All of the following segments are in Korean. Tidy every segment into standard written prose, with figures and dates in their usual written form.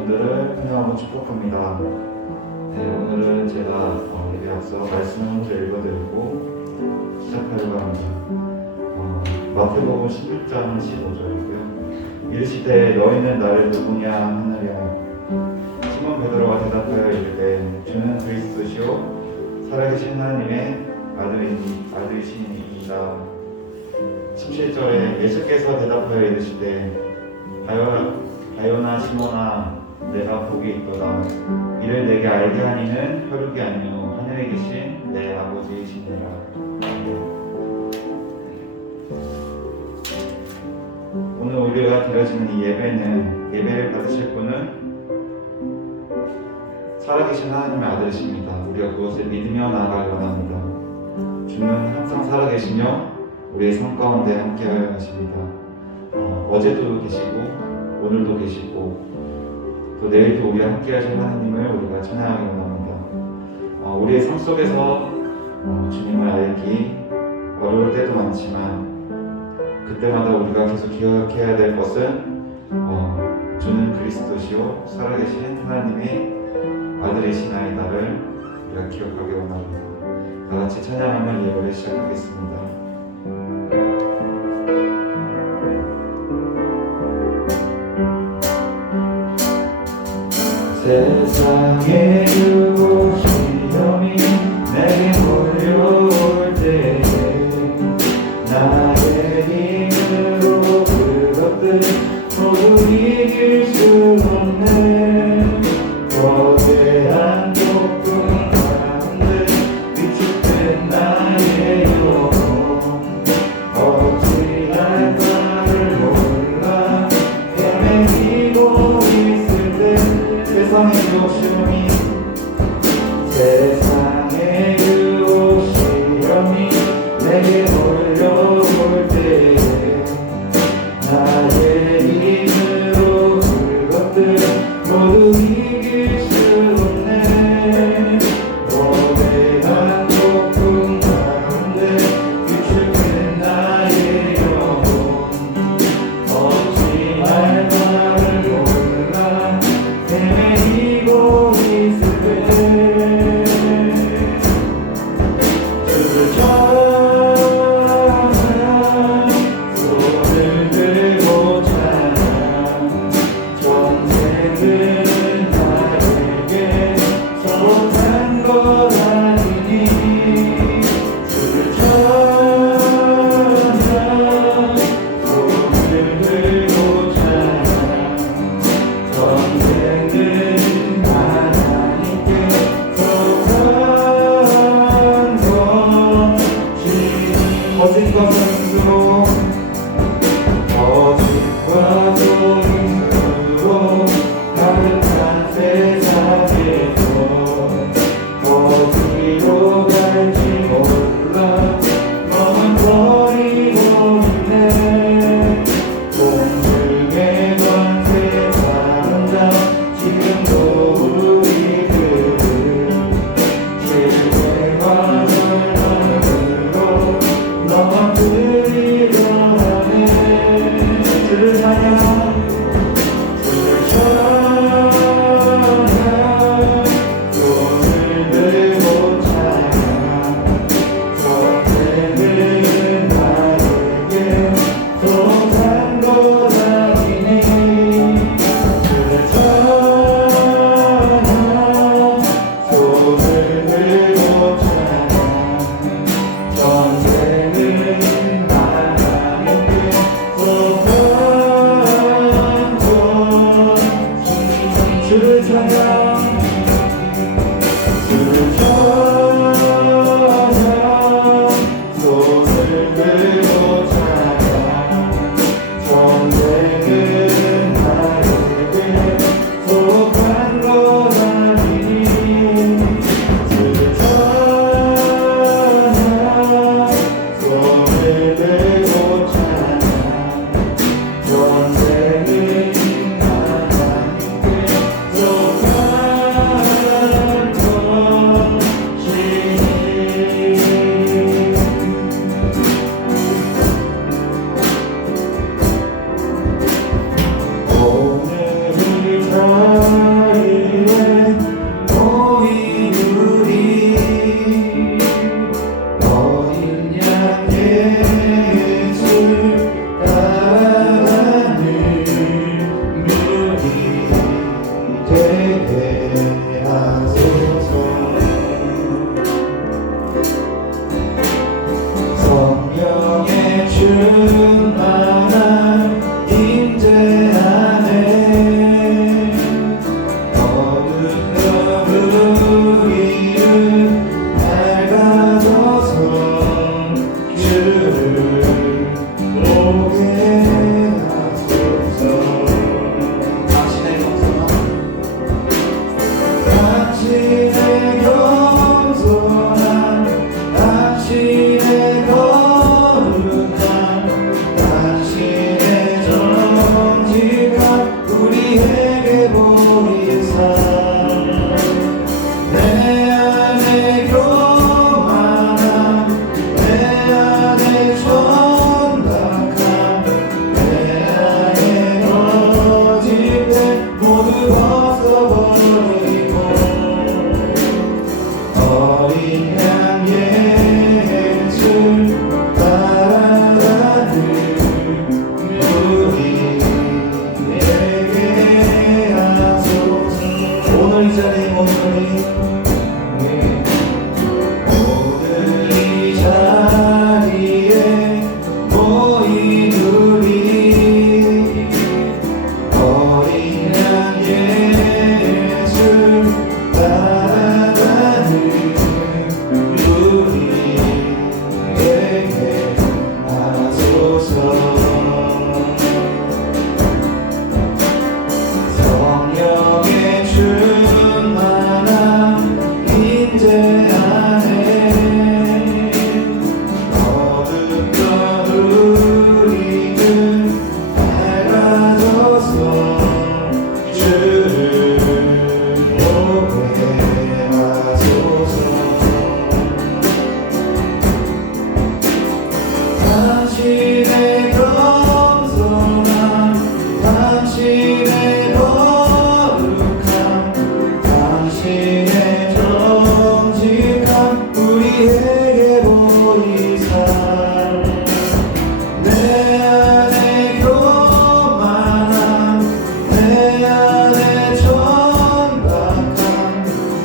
분들을 환영하고 축복합니다. 네, 오늘은 제가 예배 앞서 말씀을 읽어드리고 시작하려고 합니다. 마태복음 16장 15절이고요. 이르시되 너희는 나를 누구냐 하느냐. 시몬 베드로가 대답하여 이르되 주는 그리스도시요 살아계신 하나님의 아들이시니이다. 17절에 예수께서 대답하여 이르시되 바요나 시몬아 내가 복이 있도다. 이를 내게 알게 하니는 혈육이 아니요 하늘에 계신 내 아버지이시니라. 오늘 우리가 드려지는 이 예배를 받으실 분은 살아계신 하나님의 아들이십니다. 우리가 그것을 믿으며 나아가기 원합니다. 주는 항상 살아계시며 우리의 삶 가운데 함께하여 가십니다. 어제도 계시고 오늘도 계시고 또 내일도 우리와 함께하실 하나님을 우리가 찬양하기 원합니다. 우리의 삶 속에서 주님을 알기 어려울 때도 많지만 그때마다 우리가 계속 기억해야 될 것은 주는 그리스도시요 살아계신 하나님의 아들이시나이다를 우리가 기억하기 원합니다. 다같이 찬양하며 예배를 시작하겠습니다. 세상의 유혹 시험이 내게 몰려올 때 나의 힘으로 그것들 모두 이길 수 없네. 거대한 폭풍 가운데 위축된 나의 영혼 어찌할 바를 몰라 헤매이고 있을 때 세상의 유혹 시험이 내게 몰려올 때 나의 힘으로 그것들 모두 이길 수 없네. 거대한 폭풍 가운데 위축된 나의 영혼 어찌할 바를 몰라 헤매이고 있을 때 주를 찬양 손을 들고 찬양 전쟁은 나에게 속한 것 아니니 주를 찬양 손을 들고 찬양 전쟁은 하나님께 속한 것이니 거짓과 소임으로 가득한 세상에서 어디로 갈지 몰라 머뭇거리고 있네. 공중의 권세 사람자 지금도 우리들을 실패와 절망으로 넘어뜨리려 하네. 주를 찬양 주를 찬양 손을 들고 찬양 전쟁은 나에게 속한 것 아니니 주를 찬양 손을 들고 찬양 전쟁은 하나님께 속한 것이니 주를 찬양 주를 찬양 손을 들고 찬양 전쟁은 나에게 속한 것 아니니 주를 찬양 손을 들고 찬양 전쟁은 하나님께 속한 이 자리에 오늘 이 자리에 모인 우리 어린 양 예수 따라가는 우리에게 하소서. 성령의 충만한 인재 안에 어둡던 우리들 밝아져서 주를 보게 하소서. 당신의 겸손함, 당신의 거룩함, 당신의 정직함 우리에게 보이사 내 안에 교만함, 내 안에 천박함,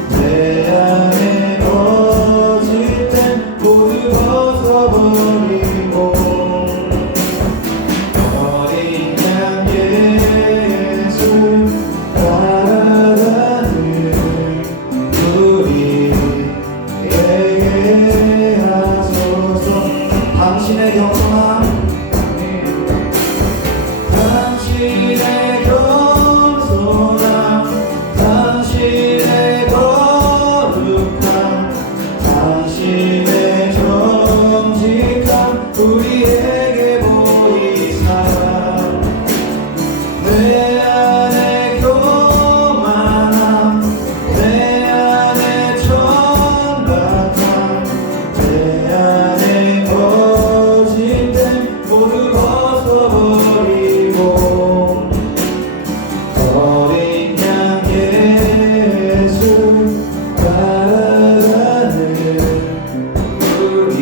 내 안에 거짓됨 모두 벗어버리고 어린 양 예수 따라가는 우리에게 하소서. 당신의 겸손함, 당신의 겸손함, 당신의 거룩함, 당신의 정직함 우리에게 보이사 내 안에 교만함, 내 안에 천박함, 내 안에 거짓됨 모두 벗어버리고 어린 양 예수 따라가는 우리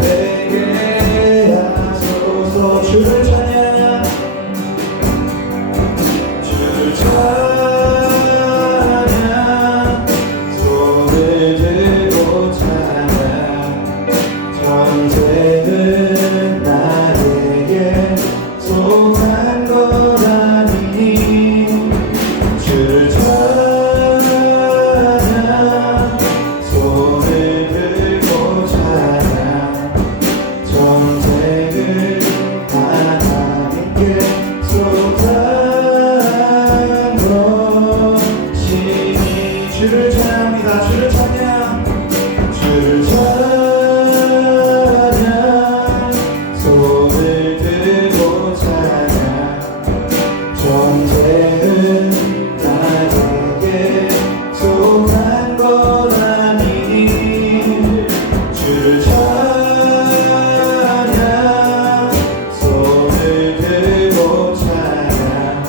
되게 하소서. 주를 찬양, 주를 찬양, 손을 들고 찬양. 전쟁은 나에게 속한 것 아니니 주를 찬양, 손을 들고 찬양. 전쟁은 하나님께 속한 것이니 주를 찬양합니다. 주를 찬양, 주를 찬양, 손을 들고 찬양. 전쟁은 나에게 속한 것 아니니 주를 찬양, 손을 들고 찬양.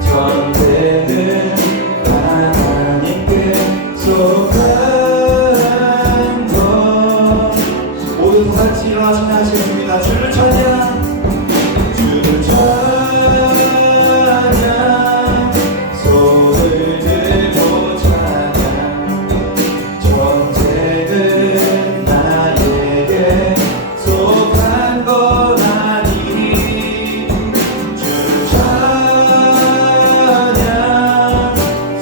전쟁은 하나님께 속한 것. 모두 같이 일어나 찬양하시겠습니다. 주를 찬양, 주를 찬양, 손을 들고 찬양. 전쟁은 나에게 속한 것 아니니 주를 찬양,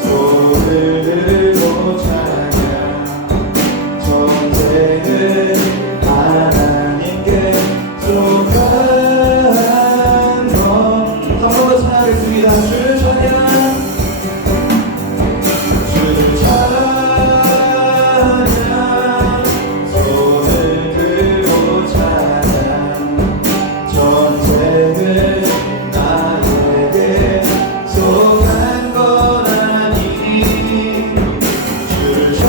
손을 들고 찬양. 전쟁은 하나님께 속한 것. 한 번 더 찬양하겠습니다. 주를 찬양, 주를 찬양, 손을 들고 찬양. 전쟁은 나에게 속한 것 아니니 주를 찬양,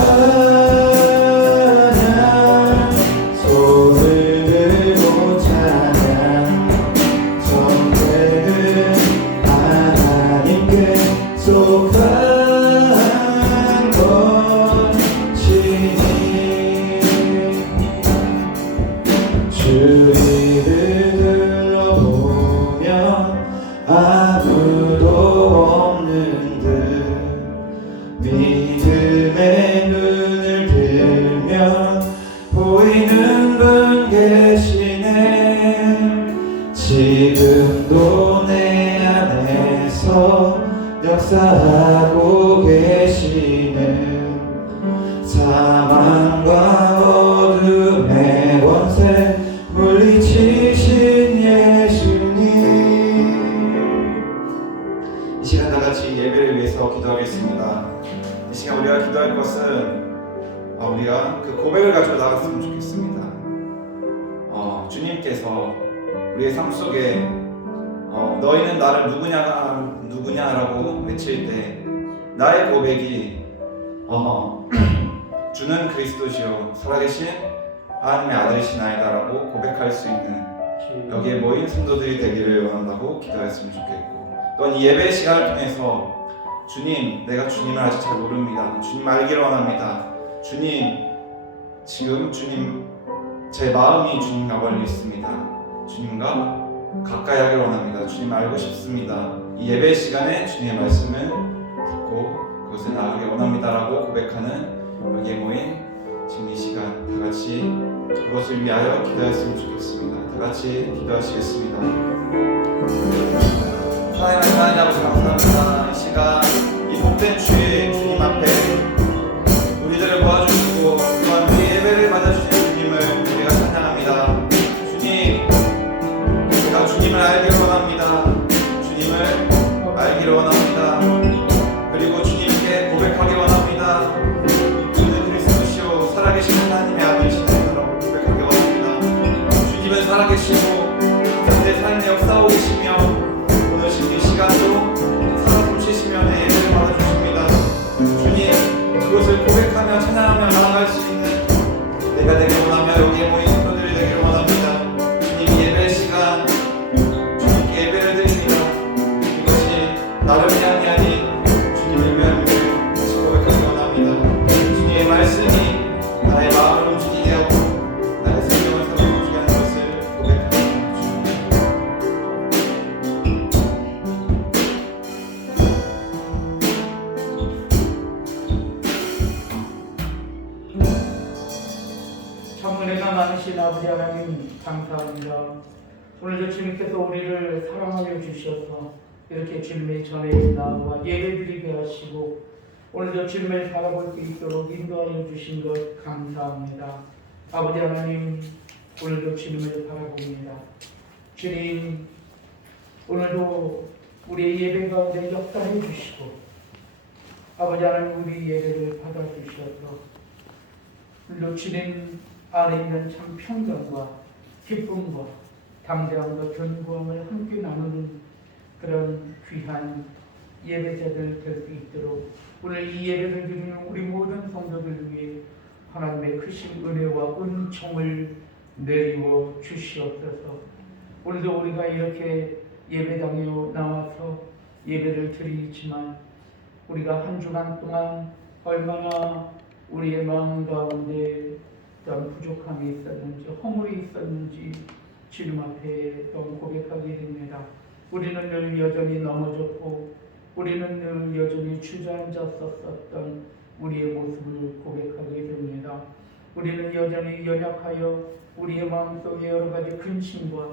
손을 들고 찬양. 전쟁은 하나님께 속한 것이니 주위를 둘러보면 아무도 없는 듯 믿음의 눈을 들면 보이는 분 계시네. 지금도 내 안에서 역사하고 계시는 사망과 어둠의 권세 물리치신 예수님. 이 시간 다같이 예배를 위해서 기도하겠습니다. 이 시간 우리가 기도할 것은 우리가 그 고백을 가지고 나갔으면 좋겠습니다. 주님께서 우리의 삶 속에 너희는 나를 누구냐라고 외칠 때 나의 고백이 주는 그리스도시요 살아계신 하나님의 아들이시나이다라고 고백할 수 있는 여기에 모인 성도들이 되기를 원한다고 기도했으면 좋겠고, 또한 이 예배 시간을 통해서 주님, 내가 주님을 아직 잘 모릅니다. 주님 알기를 원합니다. 주님, 지금 주님 제 마음이 주님과 멀리 있습니다. 주님과 가까이 하기를 원합니다. 주님 알고 싶습니다. 이 예배 시간에 주님의 말씀을 듣고 그것에 나아가기 원합니다라고 고백하는 여기에 모인 지금 이 시간 다같이 그것을 위하여 기도했으면 좋겠습니다. 다같이 기도하시겠습니다. 하나님 아버지 감사합니다. 이 시간 이 복된 주에 주님 앞에 우리들을 모아주시고 또한 우리 예배를 받아주신 주님을 우리가 찬양합니다. 주님, 우리가 주님을 알기를 원합니다. 주님을 알기를 원합니다. 그리고 주님께 고백하기 원합니다. 주는 그리스도시요 살아계신 하나님의 아들이시다라고 고백하기 원합니다. 주님은 살아계시고 내 삶에 역사하고 계시며 오늘 지금 이 시간도 살아 숨쉬시며 내 예배를 받아주십니다. 주님, 그것을 고백하며 찬양하며 나아갈 수 있는 내가 되길 원하며 여기에 모인 성도들이 되기를 원합니다. 주님, 예배 시간 주님께 예배를 드립니다. 이것이 나를 위함이 아닌 주님을 위함임을 다시 고백하기 원합니다. 주님의 말씀이 나의 마음을 움직이게 하고 나의 생명을 살아 움직이게 하는 것을 고백합니다. 참 은혜가 많으신 아버지 하나님 감사합니다. 오늘도 주님께서 우리를 사랑하여 주셔서 이렇게 주님의 전에 나와 예배드리게 하시고 오늘도 주님을 바라볼 수 있도록 인도하여 주신 것 감사합니다. 아버지 하나님, 오늘도 주님을 바라봅니다. 주님, 오늘도 우리의 예배 가운데 역사해 주시고 아버지 하나님, 우리 예배를 받아주셔서 오늘도 주님 안에 있는 참 평강과 기쁨과 담대함과 견고함을 함께 나누는 그런 귀한 예배자들 될 수 있도록 오늘 이 예배를 드리는 우리 모든 성도들 위해 하나님의 크신 은혜와 은총을 내리워 주시옵소서. 오늘도 우리가 이렇게 예배당에 나와서 예배를 드리지만 우리가 한 주간 동안 얼마나 우리의 마음 가운데 어떤 부족함이 있었는지 허물이 있었는지 주님 앞에 또 고백하게 됩니다. 우리는 늘 여전히 넘어졌고 우리는 늘 여전히 주저앉았었던 우리의 모습을 고백하게 됩니다. 우리는 여전히 연약하여 우리의 마음속에 여러 가지 근심과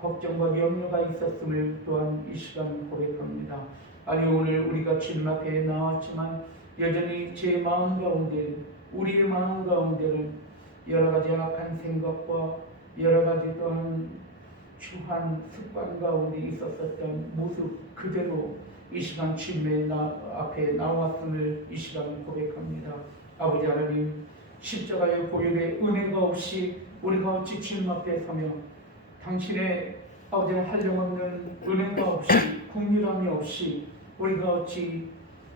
걱정과 염려가 있었음을 또한 이 시간 고백합니다. 아니, 오늘 우리가 주님 앞에 나왔지만 여전히 제 마음 가운데, 우리의 마음 가운데는 여러 가지 악한 생각과 여러 가지 또한 추한 습관 가운데 있었던 모습 그대로 이 시간 주님의 앞에 나왔음을 이 시간 고백합니다. 아버지 하나님, 십자가의 보혈의 은혜가 없이 우리가 어찌 주님 앞에 서며 당신의 아버지 한량없는 은혜가 없이 긍휼함이 없이 우리가 어찌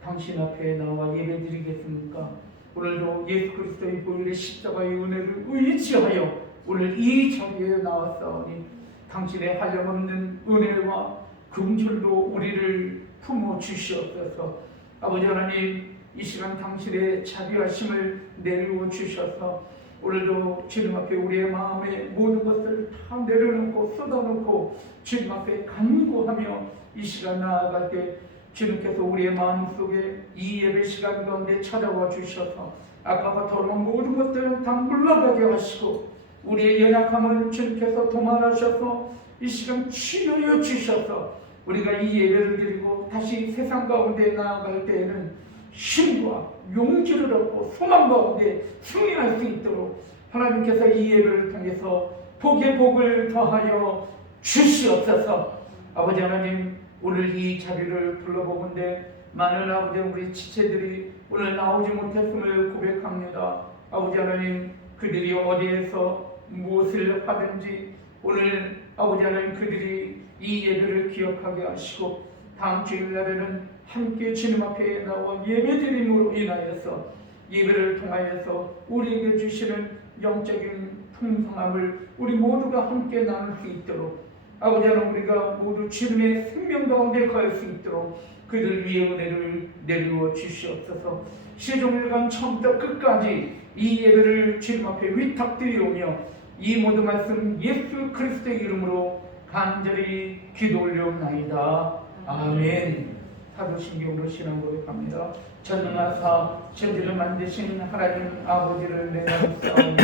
당신 앞에 나와 예배드리겠습니까? 오늘도 예수 그리스도의 보혈의 십자가의 은혜를 의지하여 오늘 이 자리에 나왔사오니 당신의 한량없는 은혜와 긍휼로 우리를 품어 주시옵소서. 아버지 하나님, 이 시간 당신의 자비하심을 내려 주셔서 오늘도 주님 앞에 우리의 마음의 모든 것을 다 내려놓고 쏟아놓고 주님 앞에 간구하며 이 시간 나아갈 때 주님께서 우리의 마음속에 이 예배 시간 가운데 찾아와 주셔서 아까와 더러운 모든 것들을 다 물러가게 하시고 우리의 연약함을 주님께서 도말하셔서 이 시간 치료해 주셔서 우리가 이 예배를 드리고 다시 세상 가운데 나아갈 때에는 힘과 용기를 얻고 소망 가운데 승리할 수 있도록 하나님께서 이 예배를 통해서 복의 복을 더하여 주시옵소서. 아버지 하나님, 오늘 이 자리를 불러보건대 많은 아버지 우리 지체들이 오늘 나오지 못했음을 고백합니다. 아버지 하나님, 그들이 어디에서 무엇을 하든지 오늘 아버지 하나님 그들이 이 예배를 기억하게 하시고 다음 주일날에는 함께 주님 앞에 나와 예배드림으로 인하여서 예배를 통하여서 우리에게 주시는 영적인 풍성함을 우리 모두가 함께 나눌 수 있도록 아버지 하나님 우리가 모두 주님의 생명 가운데 갈 수 있도록 그들 위에 은혜를 내리워 주시옵소서. 시종일관 처음부터 끝까지 이 예배를 주님 앞에 위탁드리오며 이 모든 말씀 예수 그리스도의 이름으로 간절히 기도 올려옵나이다. 아멘. 사도신경으로 신앙 고백합니다. 전능하사 천지를 만드신 하나님 아버지를 내가 믿사오니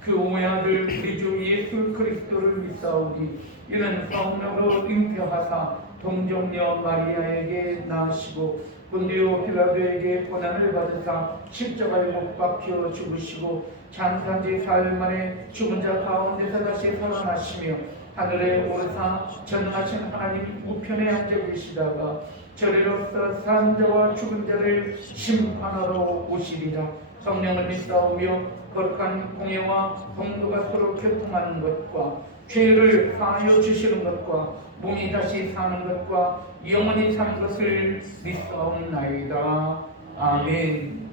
그 오해아들 우리 주 예수 그리스도를 믿사오니 이는 성령으로 잉태하사 동정녀 마리아에게 낳으시고 본디오 빌라도에게 고난을 받으사 십자가에 못 박혀 죽으시고 장사지 사흘 만에 죽은 자 가운데서 다시 살아나시며 하늘에 오르사 전능하신 하나님 우편에 앉아 계시다가 저리로서 산 자와 죽은 자를 심판하러 오시리라. 성령을 믿사오며 거룩한 공예와 동도가 서로 교통하는 것과 죄를 사하여 주시는 것과 몸이 다시 사는 것과 영원히 사는 것을 믿사옵나이다. 아멘.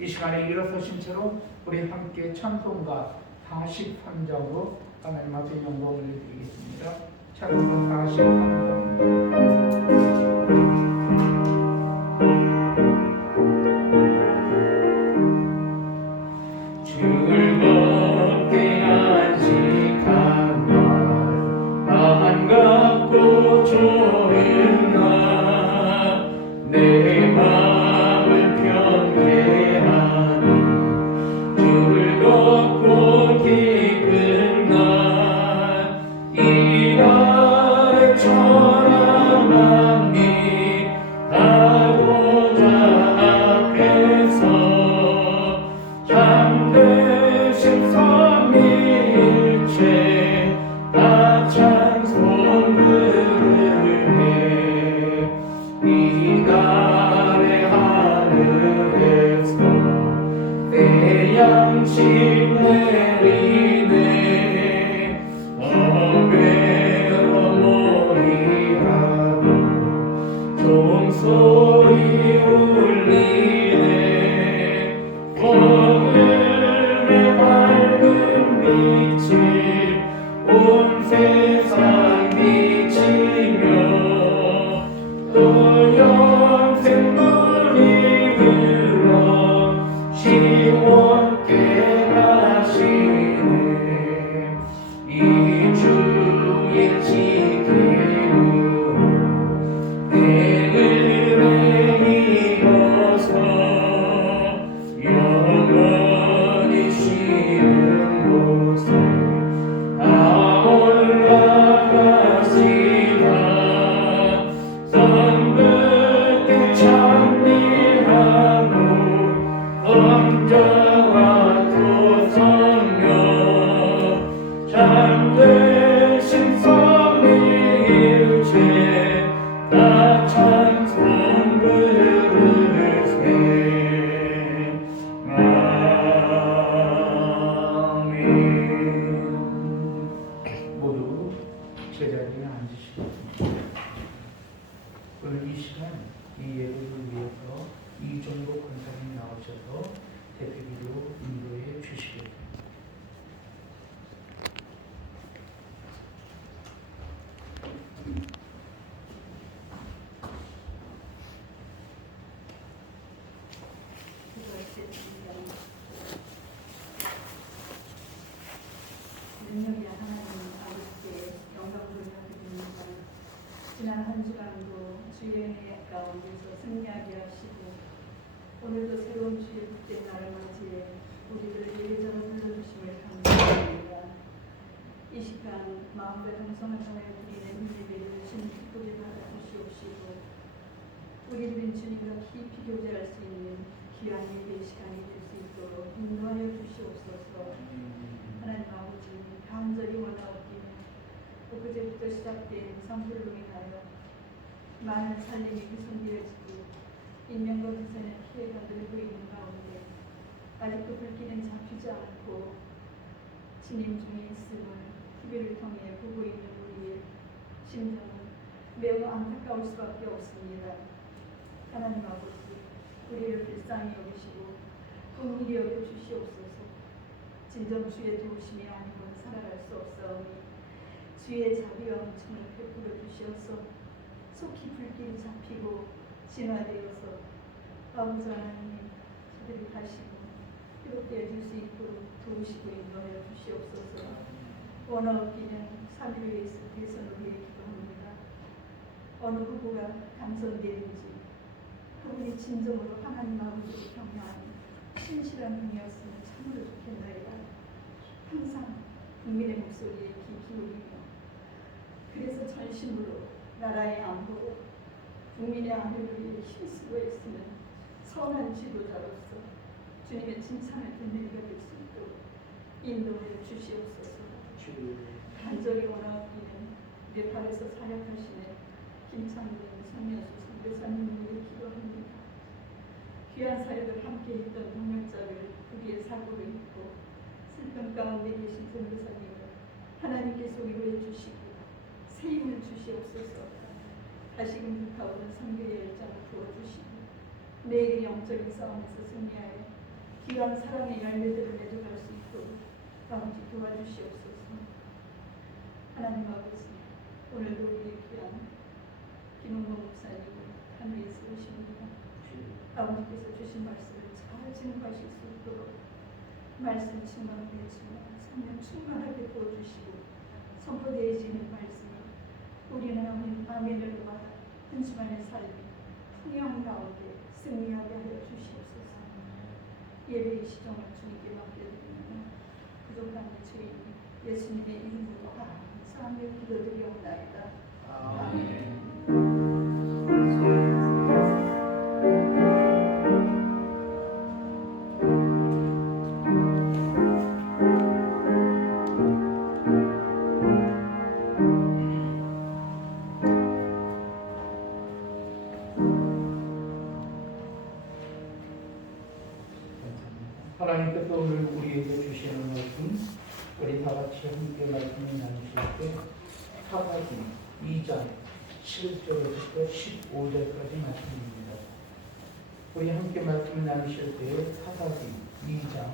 이 시간에 일어서신 채로 우리 함께 찬송가 43장으로 하나님 앞에 영광을 드리겠습니다. 찬송가 43장. 즐겁게 안식한 날 반갑고 좋은 날 내 마음을 편케 하니 즐겁고 기쁜 날 이 날에 천한 만미 다보자 앞에서 참되신 삼위일체 다 찬송 부르네. 이 날의 하늘에서 내 양식 내리네. 어메어머니하고 종소리 울리네. 오늘의 밝은 빛이 온 세상 비치며 또 영생 물이 흘러 시원케 하시네. 이 주일 지키고 내 은혜 입어서 영원히 쉬는 곳에 올라가시다. 선긋게 찬미하고 언자와 토성령 참되신 삼위일체 다 찬송 부르세. 모두 제자리에 앉으시고 오늘 이 시간 이 예배를 위해서 이종복 권사님 나오셔서 대표기도 인도해 주시겠습니다. 능력이 하나님 아버지께 영광을 돌려드립니다. 지난 한 주간도 주의 은혜에 승리하게 하시고 오늘도 새로운 주의 복된 날을 맞이해 우리를 예배자로 불러주심을 감사합니다. 이 시간 마음과 정성을 다하여 드리는 예배를 주님 기쁘게 받아주시옵시고 우리 주인 주님과 깊이 교제할 수 있는 귀한 예배 시간이 될 수 있도록 인도하여 주시옵소서. 하나님 아버지 간절히 원하옵기는 그제부터 시작된 산불로 인하여 많은 살림이 훼손되어지고 인명과 기선의 피해가 늘고 있는 가운데 아직도 불길은 잡히지 않고 진임 중에 있음을 TV를 통해 보고 있는 우리의 심정은 매우 안타까울 수밖에 없습니다. 하나님 아버지 우리를 불쌍히 여기시고 긍휼히 여겨 주시옵소서. 진정 주의 도우심이 아니고는 살아갈 수 없사오니 주의 자비와 은총을 베풀어 주시어서 속히 불길이 잡히고 진화되어서 아버지 하나님 저들이 다시금 회복되어 줄 수 있도록 도우시고 인도하여 주시옵소서. 원하옵기는 3.15 대선을 위해 기도합니다. 어느 후보가 당선되는지 그분이 진정으로 하나님 아버지를 경외하는 신실한 분이었으면 참으로 좋겠나이다. 항상 국민의 목소리에 귀 기울이며 그래서 전심으로 나라의 안보, 국민의 안위를 위해 힘쓰고 있으면 선한 지도자로서 주님의 칭찬을 듣는 이가 될 수 있도록 인도하여 주시옵소서. 간절히 원하옵기는 네팔에서 사역하시는 김창근 성면수 선교사님을 위해 기도합니다. 귀한 사역을 함께 했던 동역자를 불의의 사고로 입고 슬픔 가운데 계신 선교사님을 하나님께서 위로해 주시고 새 힘을 주시옵소서. 다시금 불타오른 선교의 열정을 부어주시고 매일의 영적인 싸움에서 승리하여 귀한 사랑의 열매들을 맺어갈 수 있도록 아버지 도와주시옵소서. 하나님 아버지 오늘도 우리의 귀한 김은봉 목사님을 하늘에 세우십니다. 아버지께서 주신 말씀을 잘 증거하실 수 있도록 말씀 충만되지만 성령 충만하게 부어주시고 선포되어지는 말씀을 우리는 아멘을 받아 한심한의 삶이 풍요한 가운데 승리하게 하여 주시옵소서. 예배의 시종을 주님께 맡겨드립니다. 부족한 주인 예수님의 이름으로 감사하며 기도드리옵나이다. 아멘. 하나님께서 오늘 우리에게 주시는 말씀, 우리 다 같이 함께 말씀을 나누실 때 사사기 2장 7절부터 15절까지 말씀입니다. 우리 함께 말씀을 나누실 때 사사기 2장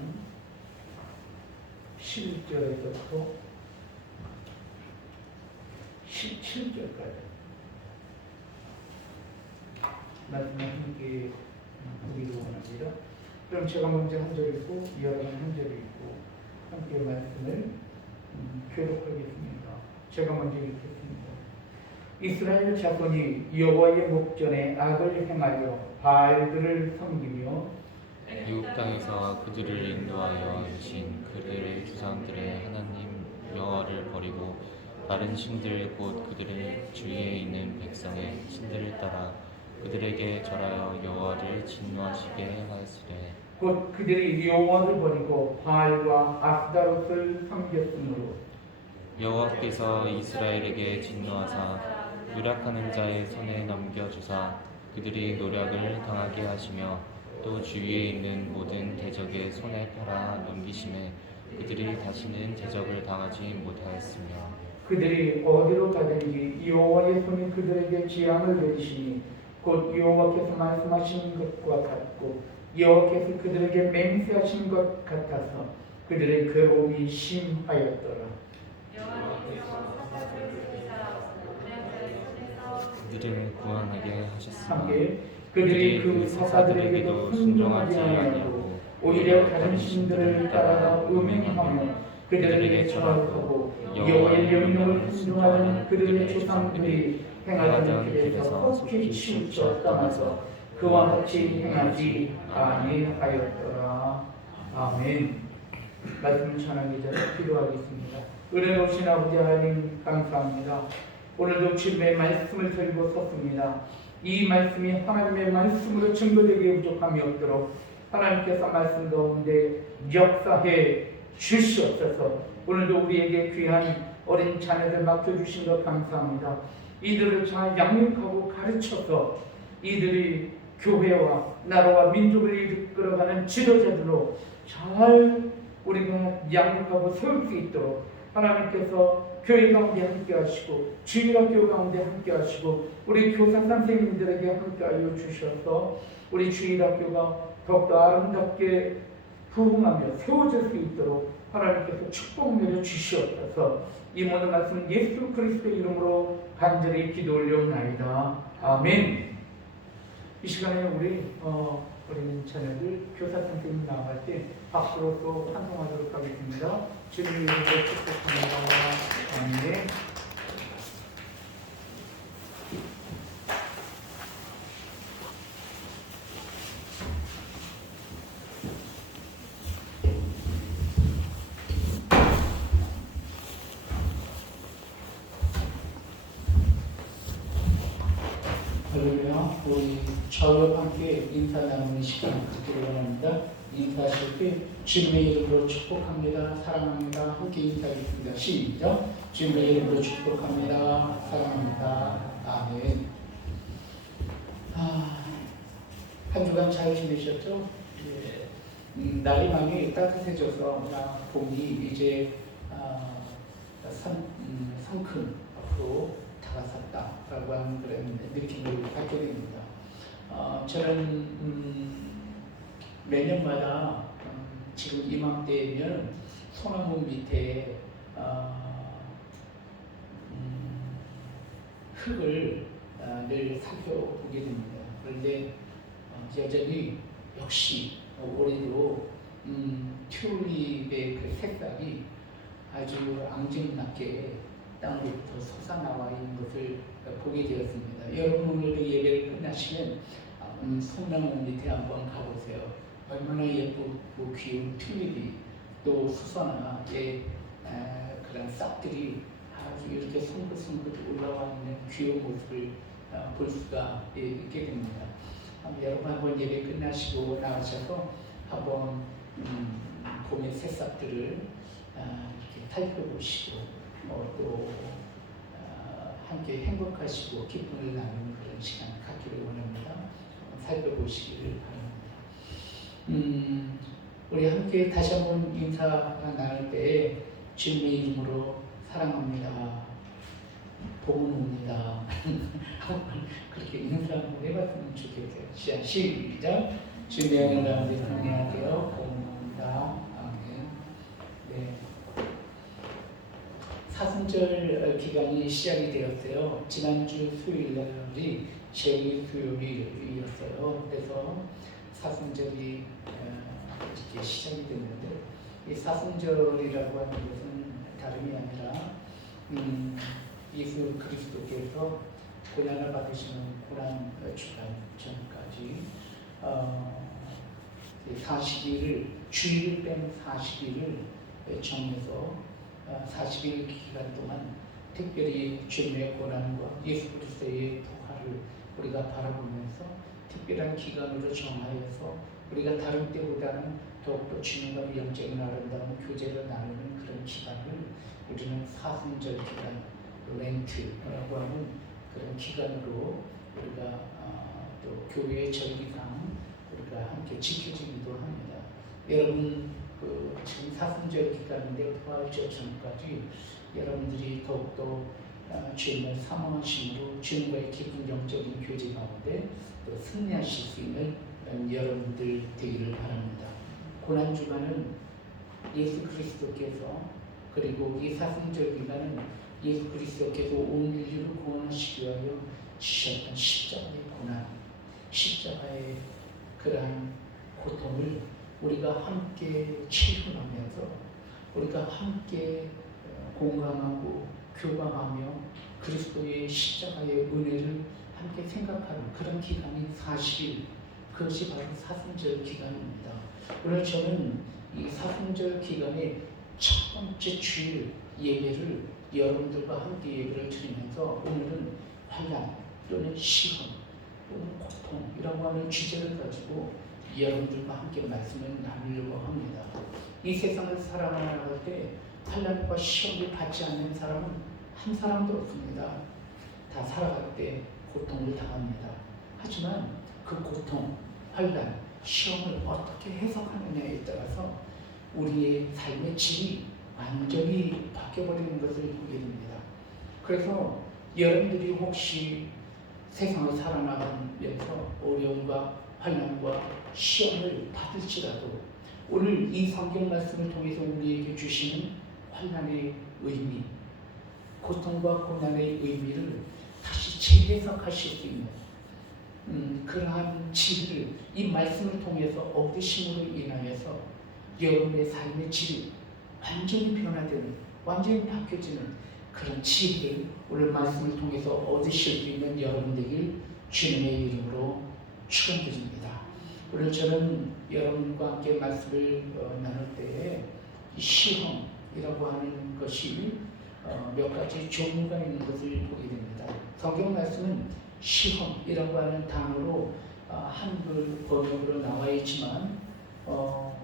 7절에서부터 17절까지 말씀을 함께 보기로 원합니다. 그럼 제가 먼저 한 절 읽고 여러분 한 절 읽고 함께 말씀을 교독하겠습니다. 제가 먼저 읽겠습니다. 이스라엘 자손이 여호와의 목전에 악을 행하여 바알들을 섬기며 애굽 땅에서 그들을 인도하여 주신 그들의 주상들의 하나님 여호와를 버리고 다른 신들 곧 그들의 주위에 있는 백성의 신들을 따라 그들에게 절하여 여호와를 진노하시게 하였으되 곧 그들이 여호와를 버리고 바알과 아스다롯을 섬겼으므로 여호와께서 이스라엘에게 진노하사 유락하는 자의 손에 넘겨주사 그들이 노략을 당하게 하시며 또 주위에 있는 모든 대적의 손에 팔아 넘기심에 그들이 다시는 대적을 당하지 못하였으며 그들이 어디로 가든지 여호와의 손이 그들에게 재앙을 내리시니 곧 여호와께서 말씀하신 것과 같고 여호와께서 그들에게 맹세하신 것 같아서 그들의 괴로움이 심하였더라. 그들을 구원하게 하셨으며 함께 그들이 그 사사들에게도 순종하지 아니하고 오히려 다른 신들을 따라 음행하며 그들에게 절하고 여호와의 명령을 순종하는 그들의 조상들이 행하던 길에서 속히 치우쳐 떠나서 그와 같이 행하지 아니하였더라. 아멘. 말씀을 전하기 전에 기도하겠습니다. 은혜로우신 아버지 하나님 감사합니다. 오늘도 주님의 말씀을 들고 섰습니다. 이 말씀이 하나님의 말씀으로 증거되기에 부족함이 없도록 하나님께서 말씀 가운데 역사해 주시옵소서. 오늘도 우리에게 귀한 어린 자녀들 맡겨주신 것 감사합니다. 이들을 잘 양육하고 가르쳐서 이들이 교회와 나라와 민족을 이끌어가는 지도자들로 잘 우리가 양육하고 세울 수 있도록 하나님께서 교회 가운데 함께 하시고 주일학교 가운데 함께 하시고 우리 교사 선생님들에게 함께 하여 주셔서 우리 주일학교가 더욱더 아름답게 부흥하며 세워질 수 있도록 하나님께서 축복 내려 주시옵소서. 이 모든 말씀 예수 그리스도의 이름으로 간절히 기도 올려옵나이다. 아멘. 이 시간에 우리 어린 자녀들 교사 선생님 나갈 때 박수로 또 환송하도록 하겠습니다. 주님의 이름으로 축복합니다. 아멘. 그러면 우리 저와 함께 인사 나누는 시간 갖기를 원합니다. 인사하실 때 주님의 이름으로 축복합니다. 사랑합니다. 함께 인사하겠습니다. 시작. 주님의 이름으로 축복합니다. 사랑합니다. 아멘. 한 주간 잘 지내셨죠? 예. 날이 많이 따뜻해져서 봄이 이제 성큼 앞으로 다가섰다라고 하는 그런 느낌을 받게 됩니다. 저는 매년마다 지금 이맘때면 소나무 밑에 흙을 늘 살펴보게 됩니다. 그런데 여전히 역시 올해도 튤립의 그 색깔이 아주 앙증맞게 땅으로부터 솟아나와 있는 것을 보게 되었습니다. 여러분 오늘도 예배를 끝나시면 소나무 밑에 한번 가보세요. 얼마나 예쁘고 귀여운 튤립이 또 솟아나 그런 싹들이 아주 이렇게 송긋송긋 올라와 있는 귀여운 모습을 볼 수가 있게 됩니다. 여러분 한번 예배 끝나시고 나가셔서 한번 봄의 새싹들을 이렇게 살펴보시고 또 함께 행복하시고 기쁨을 나누는 그런 시간 갖기를 원합니다. 살펴보시기를 바랍니다. 우리 함께 다시 한번 인사 나눌 때에 주님의 이름으로 사랑합니다. 복은 옵니다. 그렇게 인사 한번 해봤으면 좋겠어요. 시작. 주님의 은혜 가운데 성행하세요. 복은 옵니다. 아멘. 네. 사순절 기간이 시작이 되었어요. 지난주 수요일날이 제2 수요일이었어요. 그래서 사순절이 이렇게 시작이 됐는데 이 사순절이라고 하는 것은 다름이 아니라 예수 그리스도께서 고난을 받으시는 고난 주간 전까지 40일을 주일을 뺀 40일을 정해서 40일 기간 동안 특별히 주님의 고난과 예수 그리스도의 부활을 우리가 바라보면서 특별한 기간으로 정하여서 우리가 다른 때보다는 더욱더 주님과 영적인 아름다운 교제를 나누는 그런 기간을 우리는 사순절 기간, 렌트라고 하는 그런 기간으로 우리가 또 교회의 절기상 우리가 함께 지켜지기도 합니다. 여러분 지금 사순절 기간인데 부활절 전까지 여러분들이 더욱더 주님을 사모하심으로 주님과의 깊은 영적인 교제 가운데 또 승리하실 수 있는 여러분들 되기를 바랍니다. 고난주간은 예수 그리스도께서 그리고 이 사순절 기간은 예수 그리스도께서 온 인류를 구원하시기 위하여 주셨던 십자가의 고난, 십자가의 그러한 고통을 우리가 함께 체험하면서 우리가 함께 공감하고 교감하며 그리스도의 십자가의 은혜를 함께 생각하는 그런 기간이 40일, 그것이 바로 사순절 기간입니다. 오늘 저는 이 사순절 기간의 첫 번째 주일 예배를 여러분들과 함께 예배를 드리면서 오늘은 환난 또는 시험 또는 고통이라고 하는 주제를 가지고 여러분들과 함께 말씀을 나누려고 합니다. 이 세상을 살아나갈 때 환난과 시험을 받지 않는 사람은 한 사람도 없습니다. 다 살아갈 때 고통을 당합니다. 하지만 그 고통, 환난, 시험을 어떻게 해석하느냐에 따라서 우리의 삶의 질이 완전히 바뀌어버리는 것을 보게 됩니다. 그래서 여러분들이 혹시 세상을 살아나가면서 어려움과 환난과 시험을 받을지라도 오늘 이 성경 말씀을 통해서 우리에게 주시는 환난의 의미, 고통과 고난의 의미를 다시 재해석하실 수 있는 그러한 지혜를 이 말씀을 통해서 얻으심으로 인하여서 여러분의 삶의 질이 완전히 변화되는, 완전히 바뀌어지는 그런 지혜를 오늘 말씀을 통해서 얻으실 수 있는 여러분 되길 주님의 이름으로 축원드립니다. 오늘 저는 여러분과 함께 말씀을 나눌 때에 이 시험이라고 하는 것이 몇 가지 종류가 있는 것을 보게 됩니다. 성경 말씀은 시험이라고 하는 단어로 한글 번역으로 나와 있지만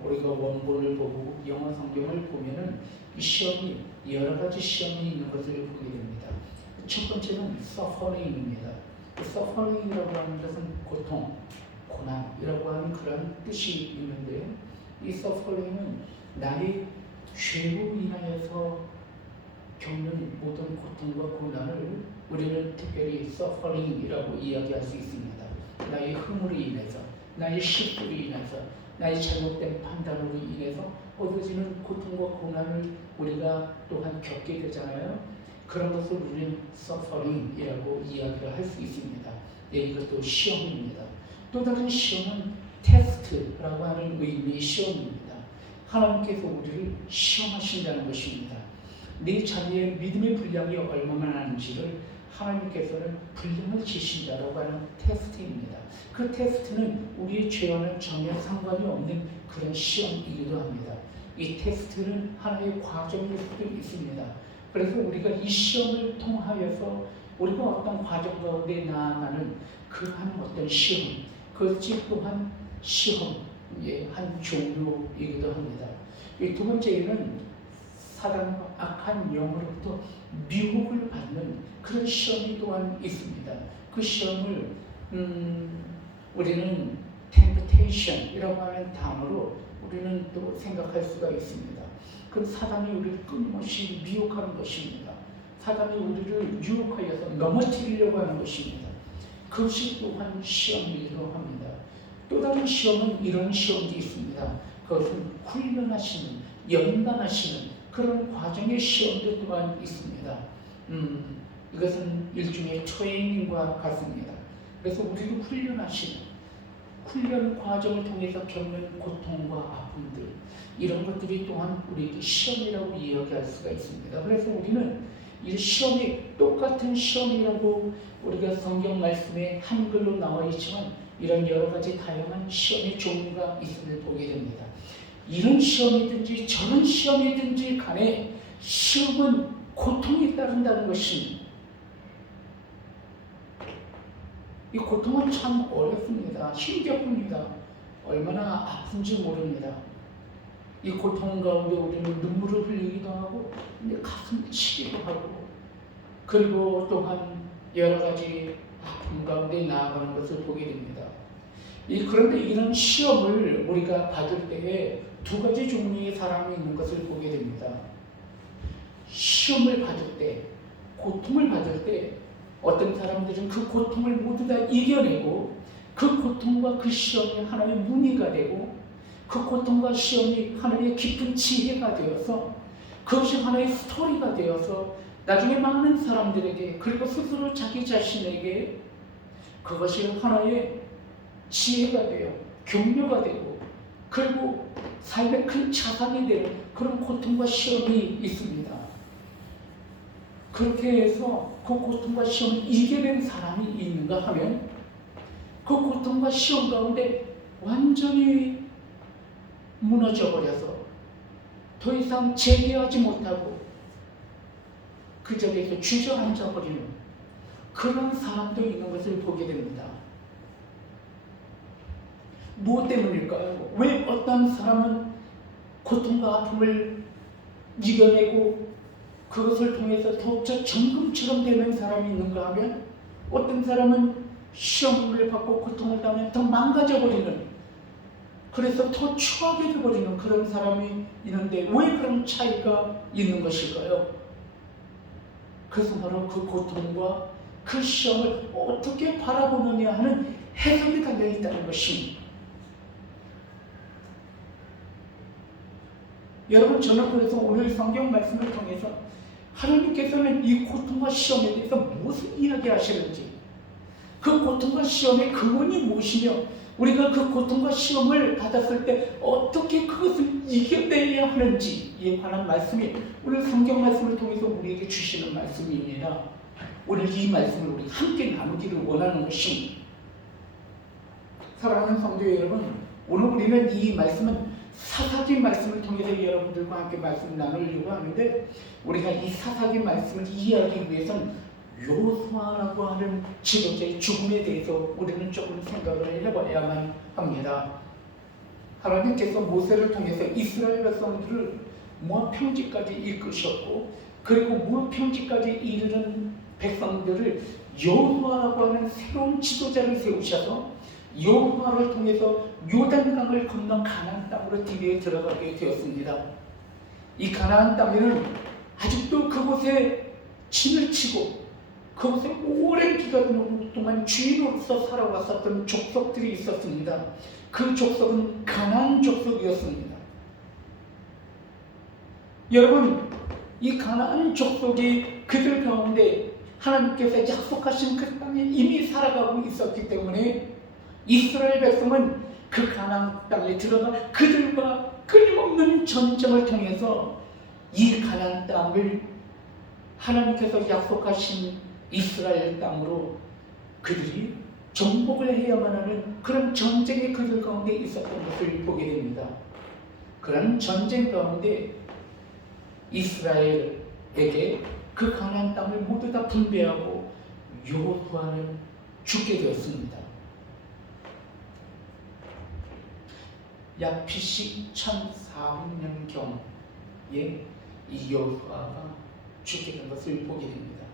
우리가 원본을 보고 영어 성경을 보면은 이 시험이 여러 가지 시험이 있는 것을 보게 됩니다. 첫 번째는 suffering입니다. suffering이라고 하는 것은 고통, 고난이라고 하는 그런 뜻이 있는데 이 suffering은 나의 죄로 인하여서 겪는 모든 고통과 고난을 우리는 특별히 suffering이라고 이야기할 수 있습니다. 나의 흠으로 인해서, 나의 실수로 인해서, 나의 잘못된 판단으로 인해서 얻어지는 고통과 고난을 우리가 또한 겪게 되잖아요. 그런 것을 우리는 suffering이라고 이야기를 할 수 있습니다. 이것도 시험입니다. 또 다른 시험은 테스트라고 하는 의미의 시험입니다. 하나님께서 우리를 시험하신다는 것입니다. 내 자녀의 믿음의 분량이 얼마나 나는지를 하나님께서는 분량을 지신다라고 하는 테스트입니다. 그 테스트는 우리의 죄와는 전혀 상관이 없는 그런 시험이기도 합니다. 이 테스트는 하나의 과정일 수도 있습니다. 그래서 우리가 이 시험을 통하여서 우리가 어떤 과정 가운데 나아가는 그러한 어떤 시험, 그것이 또한 시험의 한 종류이기도 합니다. 두 번째는 사단과 악한 영으로부터 미혹을 받는 그런 시험이 또한 있습니다. 그 시험을 우리는 temptation이라고 하는 단어로 우리는 또 생각할 수가 있습니다. 그 사단이 우리를 끊임없이 미혹하는 것입니다. 사단이 우리를 유혹하여서 넘어뜨리려고 하는 것입니다. 그것이 또한 시험이기도 합니다. 또 다른 시험은 이런 시험도 있습니다. 그것은 훈련하시는, 연단하시는 그런 과정의 시험도 또한 있습니다. 이것은 일종의 트레이닝과 같습니다. 그래서 우리를 훈련하시는, 훈련 과정을 통해서 겪는 고통과 아픔들, 이런 것들이 또한 우리에게 시험이라고 이야기할 수가 있습니다. 그래서 우리는 이 시험이 똑같은 시험이라고 우리가 성경 말씀에 한글로 나와 있지만 이런 여러 가지 다양한 시험의 종류가 있음을 보게 됩니다. 이런 시험이든지 저런 시험이든지 간에 시험은 고통이 따른다는 것입니다. 이 고통은 참 어렵습니다. 힘겹습니다. 얼마나 아픈지 모릅니다. 이 고통 가운데 우리는 눈물을 흘리기도 하고 가슴을 치기도 하고 그리고 또한 여러 가지 아픔 가운데 나아가는 것을 보게 됩니다. 그런데 이런 시험을 우리가 받을 때에 두 가지 종류의 사람이 있는 것을 보게 됩니다. 시험을 받을 때, 고통을 받을 때 어떤 사람들은 그 고통을 모두 다 이겨내고 그 고통과 그 시험이 하나의 무늬가 되고 그 고통과 시험이 하나의 깊은 지혜가 되어서 그것이 하나의 스토리가 되어서 나중에 많은 사람들에게 그리고 스스로 자기 자신에게 그것이 하나의 지혜가 되어 격려가 되고 그리고 삶의 큰 자산이 되는 그런 고통과 시험이 있습니다. 그렇게 해서 그 고통과 시험을 이겨낸 사람이 있는가 하면 그 고통과 시험 가운데 완전히 무너져 버려서 더 이상 재개하지 못하고 그 자리에서 주저앉아 버리는 그런 사람도 있는 것을 보게 됩니다. 무엇 때문일까요? 왜 어떤 사람은 고통과 아픔을 이겨내고 그것을 통해서 더욱더 정금처럼 되는 사람이 있는가 하면 어떤 사람은 시험을 받고 고통을 당하면 더 망가져버리는, 그래서 더 추하게 되어버리는 그런 사람이 있는데 왜 그런 차이가 있는 것일까요? 그것은 바로 그 고통과 그 시험을 어떻게 바라보느냐 하는 해석이 달려있다는 것입니다. 여러분, 저는 그래서 오늘 성경 말씀을 통해서 하나님께서는 이 고통과 시험에 대해서 무엇을 이야기하시는지, 그 고통과 시험의 근원이 무엇이며 우리가 그 고통과 시험을 받았을 때 어떻게 그것을 이겨내야 하는지에 관한 말씀이 오늘 성경 말씀을 통해서 우리에게 주시는 말씀입니다. 오늘 이 말씀을 우리 함께 나누기를 원하는 것입니다. 사랑하는 성도 여러분, 오늘 우리는 이 말씀은 사사기 말씀을 통해서 여러분들과 함께 말씀을 나누려고 하는데, 우리가 이 사사기 말씀을 이해하기 위해서는 요수아라고 하는 지도자의 죽음에 대해서 우리는 조금 생각을 해봐야만 합니다. 하나님께서 모세를 통해서 이스라엘 백성들을 모압 평지까지 이끄셨고, 그리고 모압 평지까지 이르는 백성들을 여호수아라고 하는 새로운 지도자를 세우셔서 여호수아를 통해서 요단강을 건너 가나안 땅으로 드디어 들어가게 되었습니다. 이 가나안 땅에는 아직도 그곳에 진을 치고 그곳에 오랜 기간 동안 주인으로서 살아왔었던 족속들이 있었습니다. 그 족속은 가나안 족속이었습니다. 여러분, 이 가나안 족속이 그들 가운데 하나님께서 약속하신 그 땅에 이미 살아가고 있었기 때문에 이스라엘 백성은 그 가나안 땅에 들어가 그들과 끊임없는 전쟁을 통해서 이 가나안 땅을 하나님께서 약속하신 이스라엘 땅으로 그들이 정복을 해야만 하는 그런 전쟁이 그들 가운데 있었던 것을 보게 됩니다. 그런 전쟁 가운데 이스라엘에게 그 가나안 땅을 모두 다 분배하고 여호수아는 죽게 되었습니다. 약 BC 1400년경에 이 여호수아가 죽게 된 것을 보게 됩니다.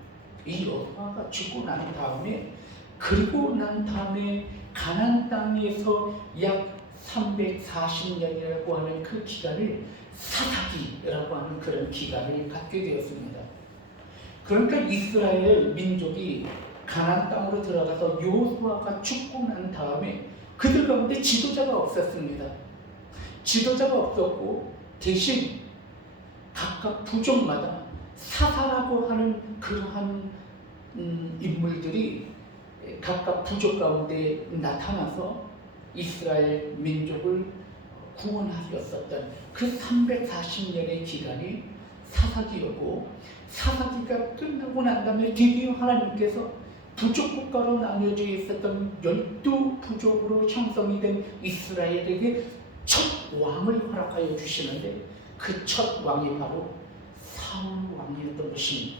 이 여호수아가 죽고 난 다음에, 그리고 난 다음에 가나안 땅에서 약 340년이라고 하는 그 기간을 사사기라고 하는 그런 기간을 갖게 되었습니다. 그러니까 이스라엘 민족이 가나안 땅으로 들어가서 여호수아가 죽고 난 다음에 그들 가운데 지도자가 없었습니다. 지도자가 없었고 대신 각각 부족마다 사사라고 하는 그러한 인물들이 각각 부족 가운데 나타나서 이스라엘 민족을 구원하였었던 그 340년의 기간이 사사기였고, 사사기가 끝나고 난 다음에 드디어 하나님께서 부족 국가로 나뉘어져 있었던 12부족으로 형성이 된 이스라엘에게 첫 왕을 허락하여 주시는데, 그 첫 왕이 바로 사울 왕이었던 것입니다.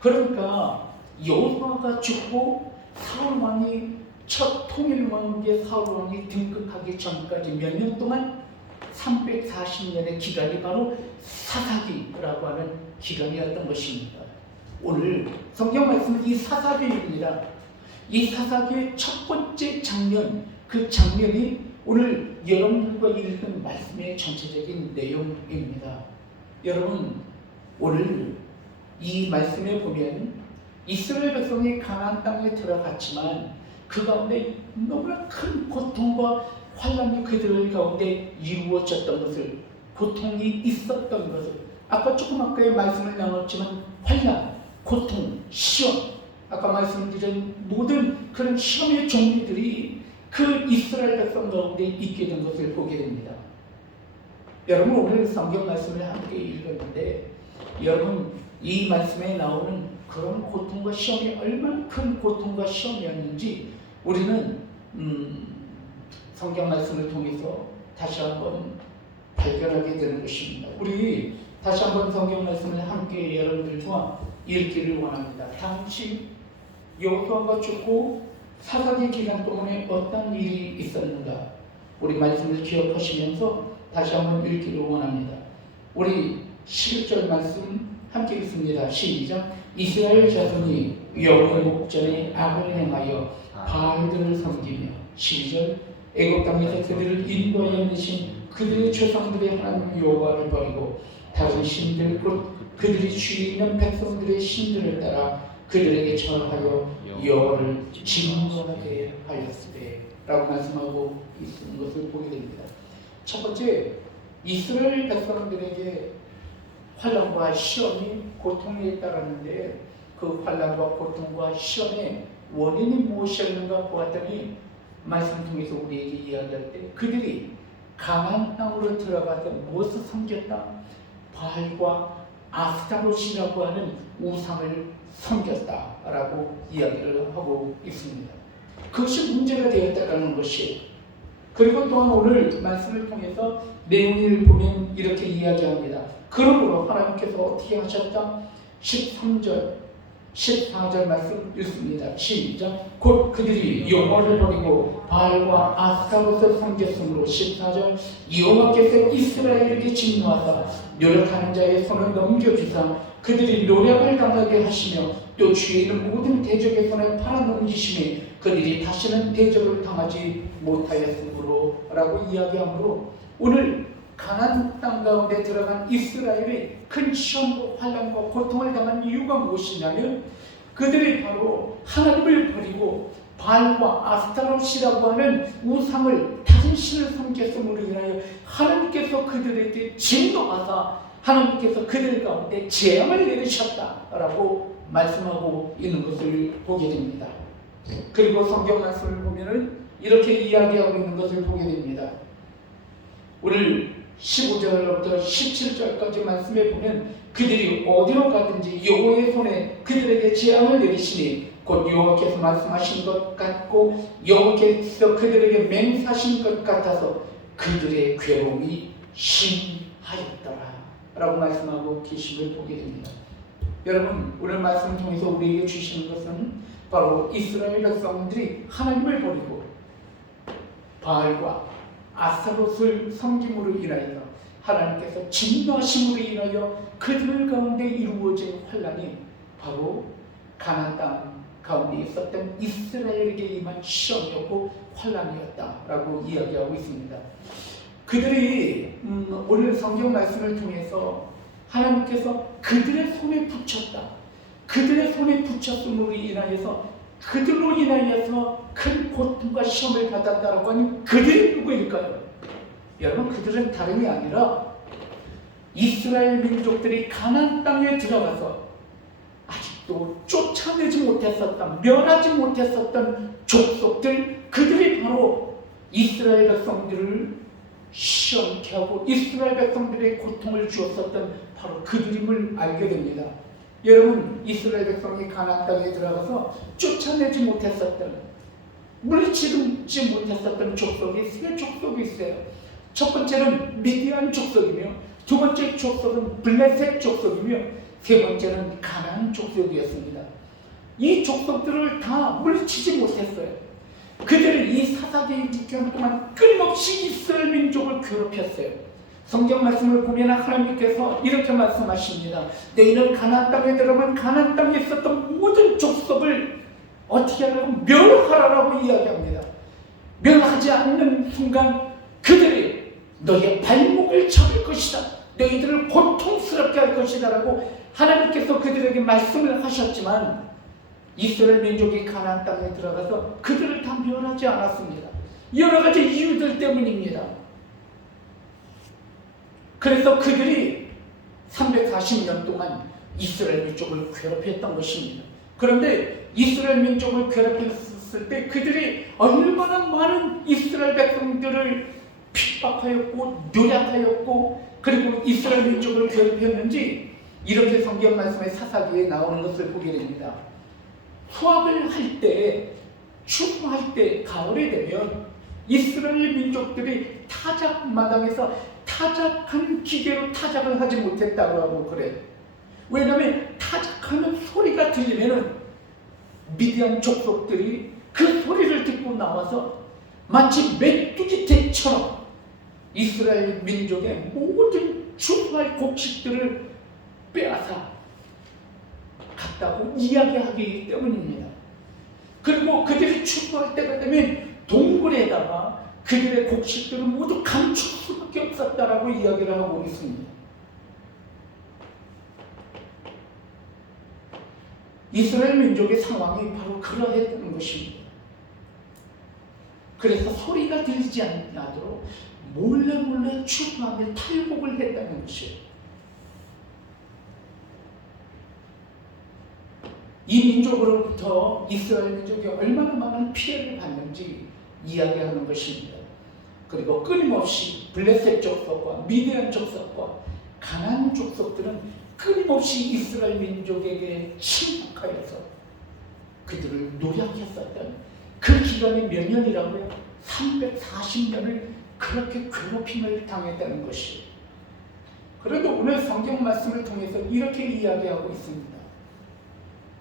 그러니까 여호수아가 죽고 사울 왕이 첫 통일 왕국의 사울 왕이 등극하기 전까지 몇 년 동안 340년의 기간이 바로 사사기라고 하는 기간이었던 것입니다. 오늘 성경 말씀은 이 사사기입니다. 이 사사기의 첫 번째 장면, 그 장면이 오늘 여러분들과 읽은 말씀의 전체적인 내용입니다. 여러분, 오늘 이 말씀에 보면 이스라엘 백성이 가나안 땅에 들어갔지만 그 가운데 너무나 큰 고통과 환난이 그들 가운데 이루어졌던 것을, 고통이 있었던 것을, 아까 조금 아까의 말씀을 나눴지만 환난, 고통, 시험, 아까 말씀드린 모든 그런 시험의 종류들이 그 이스라엘 백성 가운데 있게 된 것을 보게 됩니다. 여러분, 오늘 성경 말씀을 함께 읽었는데, 여러분, 이 말씀에 나오는 그런 고통과 시험이 얼마나 큰 고통과 시험이었는지 우리는 성경 말씀을 통해서 다시 한번 발견하게 되는 것입니다. 우리 다시 한번 성경 말씀을 함께 여러분들과 읽기를 원합니다. 당시 여호수아가 죽고 사사기 기간 동안에 어떤 일이 있었는가, 우리 말씀을 기억하시면서 다시 한번 읽기를 원합니다. 우리 11절 말씀 함께 읽습니다. 시작. 이스라엘 자손이 여호와의 목전에 악을 행하여 바알들을 섬기며 12절. 애굽 땅에서 그들을 인도하여 내신 그들의 조상들의 하나님 여호와를 버리고 다른 신들 곧 그들이 주위에 있는 백성들의 신들을 따라 그들에게 절하여 여호와를 진노하게 하였으되 라고 말씀하고 있는 것을 보게 됩니다. 첫 번째, 이스라엘 백성들에게 환난과 시험이 고통에 따랐는데 그 환난과 고통과 시험의 원인이 무엇이었는가 보았더니 말씀 통해서 우리에게 이야기할 때 그들이 가나안 땅으로 들어가서 무엇을 섬겼다? 바알과 아스타롯이라고 하는 우상을 섬겼다라고 이야기를 하고 있습니다. 그것이 문제가 되었다라는 것이. 그리고 또한 오늘 말씀을 통해서 내용을 보면 이렇게 이야기합니다. 그러므로 하나님께서 어떻게 하셨다? 13절 14절 말씀 읽습니다. 시작. 곧 그들이 여호와를 버리고 바알과 아스타롯을 섬겼으므로 14절. 여호와께서 이스라엘에게 진노하사 노력하는 자의 손을 넘겨주사 그들이 노력을 당하게 하시며 또 주위에 있는 모든 대적의 손에 팔아넘기심에 그들이 다시는 대적을 당하지 못하였으므로 라고 이야기하므로 오늘 가나안 땅 가운데 들어간 이스라엘이 큰 시험과 환난과 고통을 당한 이유가 무엇이냐면 그들이 바로 하나님을 버리고 바알과 아스타롯이라고 하는 우상을 다른 신을 섬겼음으로 인하여 하나님께서 그들에게 진노하사 하나님께서 그들 가운데 재앙을 내리셨다라고 말씀하고 있는 것을 보게 됩니다. 그리고 성경 말씀을 보면은 이렇게 이야기하고 있는 것을 보게 됩니다. 오늘 15절부터 17절까지 말씀에 보면 그들이 어디로 가든지 여호와의 손에 그들에게 재앙을 내리시니 곧 여호와께서 말씀하신 것 같고 여호와께서 그들에게 맹세하신 것 같아서 그들의 괴로움이 심하였더라 라고 말씀하고 계심을 보게 됩니다. 여러분, 오늘 말씀을 통해서 우리에게 주시는 것은 바로 이스라엘 백성들이 하나님을 버리고 바알과 아스타롯을 섬김으로 인하여 하나님께서 진노하심으로 인하여 그들 가운데 이루어진 환난이 바로 가나안 땅 가운데 있었던 이스라엘에게 임한 시험이었고 환난이었다라고 이야기하고 있습니다. 그들이 오늘 성경 말씀을 통해서 하나님께서 그들의 손에 붙였다. 그들의 손에 붙였음으로 인하여서 그들로 인하여서 큰 고통과 시험을 받았다라고 하니 그들이 누구일까요? 여러분, 그들은 다름이 아니라 이스라엘 민족들이 가나안 땅에 들어가서 아직도 쫓아내지 못했었던, 멸하지 못했었던 족속들, 그들이 바로 이스라엘 백성들을 시험케 하고 이스라엘 백성들의 고통을 주었었던 바로 그들임을 알게 됩니다. 여러분, 이스라엘 백성이 가나안 땅에 들어가서 쫓아내지 못했었던, 물리치지 못했었던 족속이 세 족속이 있어요. 첫 번째는 미디안 족속이며, 두 번째 족속은 블레셋 족속이며, 세 번째는 가나안 족속이었습니다. 이 족속들을 다 물리치지 못했어요. 그들은 이 사사기 기간 동안 끊임없이 이스라엘 민족을 괴롭혔어요. 성경 말씀을 보면 하나님께서 이렇게 말씀하십니다. 너희는 가나안 땅에 들어가면 가나안 땅에 있었던 모든 족속을 어떻게 하라고? 멸하라고 이야기합니다. 멸하지 않는 순간 그들이 너희의 발목을 잡을 것이다. 너희들을 고통스럽게 할 것이다 라고 하나님께서 그들에게 말씀을 하셨지만 이스라엘 민족이 가나안 땅에 들어가서 그들을 다 멸하지 않았습니다. 여러 가지 이유들 때문입니다. 그래서 그들이 340년 동안 이스라엘 민족을 괴롭혔던 것입니다. 그런데 이스라엘 민족을 괴롭혔을 때 그들이 얼마나 많은 이스라엘 백성들을 핍박하였고 노략하였고 그리고 이스라엘 민족을 괴롭혔는지 이렇게 성경 말씀의 사사기에 나오는 것을 보게 됩니다. 수확을 할 때, 추수할 때 가을이 되면 이스라엘 민족들이 타작 마당에서 타작한 기계로 타작을 하지 못했다고 하고 그래. 왜냐하면 타작하는 소리가 들리면은 미디안 족속들이 그 소리를 듣고 나와서 마치 메뚜기 떼처럼 이스라엘 민족의 모든 추수할 곡식들을 빼앗아 갔다고 이야기하기 때문입니다. 그리고 그들이 추수할 때가 되면 동굴에다가 그들의 곡식들을 모두 감출 수밖에 없었다라고 이야기를 하고 있습니다. 이스라엘 민족의 상황이 바로 그러했다는 것입니다. 그래서 소리가 들리지 않도록 몰래 추수하며 탈곡을 했다는 것이에요. 이 민족으로부터 이스라엘 민족이 얼마나 많은 피해를 받는지 이야기하는 것입니다. 그리고 끊임없이 블레셋 족속과 미디안 족속과 가나안 족속들은 끊임없이 이스라엘 민족에게 침략하여서 그들을 노략했었던 그 기간이 몇 년이라고요? 340년을 그렇게 괴롭힘을 당했다는 것이에요. 그래도 오늘 성경 말씀을 통해서 이렇게 이야기하고 있습니다.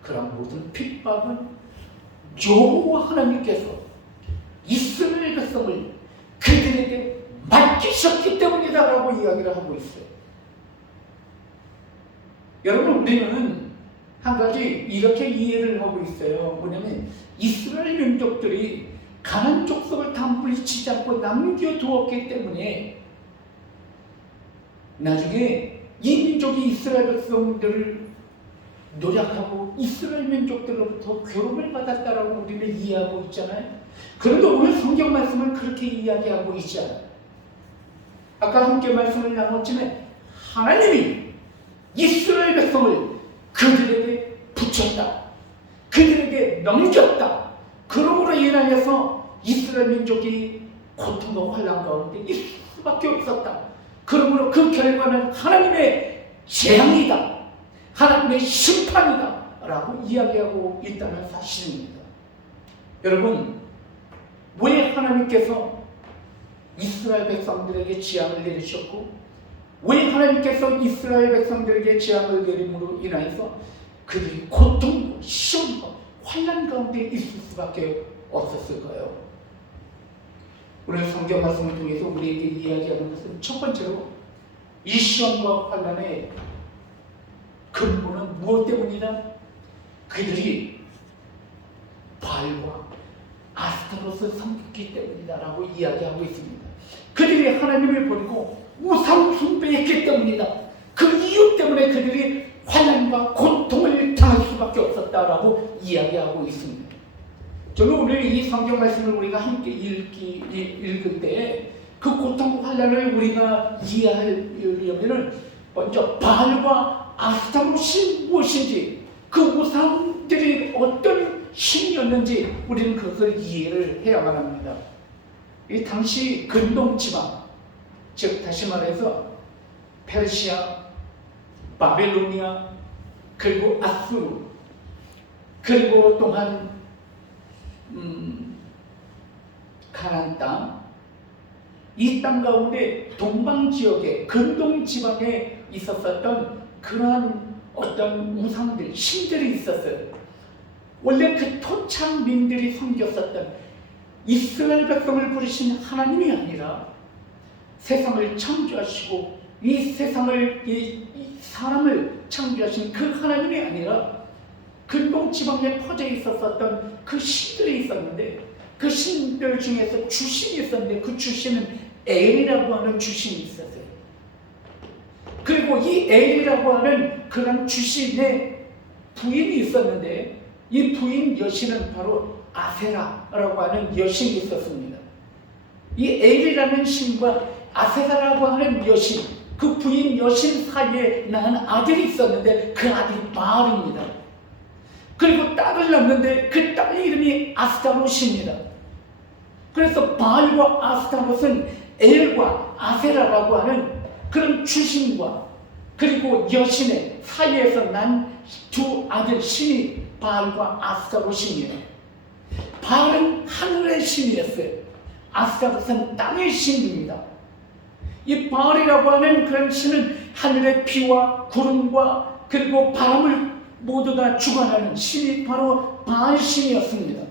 그런 모든 핍박은 여호와 하나님께서 이스라엘 백성을 그들에게 맡기셨기 때문이다라고 이야기를 하고 있어요. 여러분, 우리는 한 가지 이렇게 이해를 하고 있어요. 뭐냐면 이스라엘 민족들이 가나안 족속을 다 물리치지 않고 남겨두었기 때문에 나중에 이 민족이 이스라엘 백성들을 노력하고 이스라엘 민족들로부터 괴롭을 받았다라고 우리는 이해하고 있잖아요. 그런데 오늘 성경 말씀은 그렇게 이야기하고 있지 않아요. 아까 함께 말씀을 나눴지만 하나님이 이스라엘 백성을 그들에게 붙였다, 그들에게 넘겼다. 그러므로 인하여서 이스라엘 민족이 고통과 환난 가운데 있을 수밖에 없었다. 그러므로 그 결과는 하나님의 재앙이다, 하나님의 심판이다 라고 이야기하고 있다는 사실입니다. 여러분, 왜 하나님께서 이스라엘 백성들에게 재앙을 내리셨고 왜 하나님께서 이스라엘 백성들에게 재앙을 내림으로 인하여서 그들이 고통과 시험과 환난 가운데 있을 수밖에 없었을까요? 오늘 성경 말씀을 통해서 우리에게 이야기하는 것은 첫 번째로 이 시험과 환난의 근본은 무엇 때문이다? 그들이 바알과 아스타롯을 섬겼기 때문이다라고 이야기하고 있습니다. 그들이 하나님을 버리고 우상 숭배했기 때문이다. 그 이유 때문에 그들이 환난과 고통을 당할 수밖에 없었다라고 이야기하고 있습니다. 저는 오늘 이 성경 말씀을 우리가 함께 읽을 때 그 고통과 환난을 우리가 이해하려면 먼저 바알과 아스타롯이 무엇인지, 그 우상들이 어떤 신이었는지 우리는 그것을 이해를 해야만 합니다. 이 당시 근동지방, 즉 다시 말해서 페르시아, 바벨로니아, 그리고 아수르, 그리고 또한 가나안 땅, 이 땅 가운데 동방 지역에 근동 지방에 있었던 그러한 어떤 우상들, 신들이 있었어요. 원래 그 토착민들이 섬겼었던 이스라엘 백성을 부르신 하나님이 아니라 세상을 창조하시고 이 세상을, 이 사람을 창조하신 그 하나님이 아니라 근동 지방에 퍼져 있었던 그 신들이 있었는데, 그 신들 중에서 주신이 있었는데 그 주신은 엘이라고 하는 주신이 있었어요. 그리고 이 엘이라고 하는 그런 주신의 부인이 있었는데 이 부인 여신은 바로 아세라라고 하는 여신이 있었습니다. 이 엘이라는 신과 아세라라고 하는 여신, 그 부인 여신 사이에 낳은 아들이 있었는데 그 아들이 바알입니다. 그리고 딸을 낳는데 그 딸 이름이 아스타롯입니다. 그래서 바알과 아스타롯은 엘과 아세라라고 하는 그런 주신과 그리고 여신의 사이에서 난 두 아들 신이 바알과 아스타롯입니다. 바알은 하늘의 신이었어요. 아스타롯은 땅의 신입니다. 이 바알이라고 하는 그런 신은 하늘의 비와 구름과 그리고 바람을 모두 다 주관하는 신이 바로 바알 신이었습니다.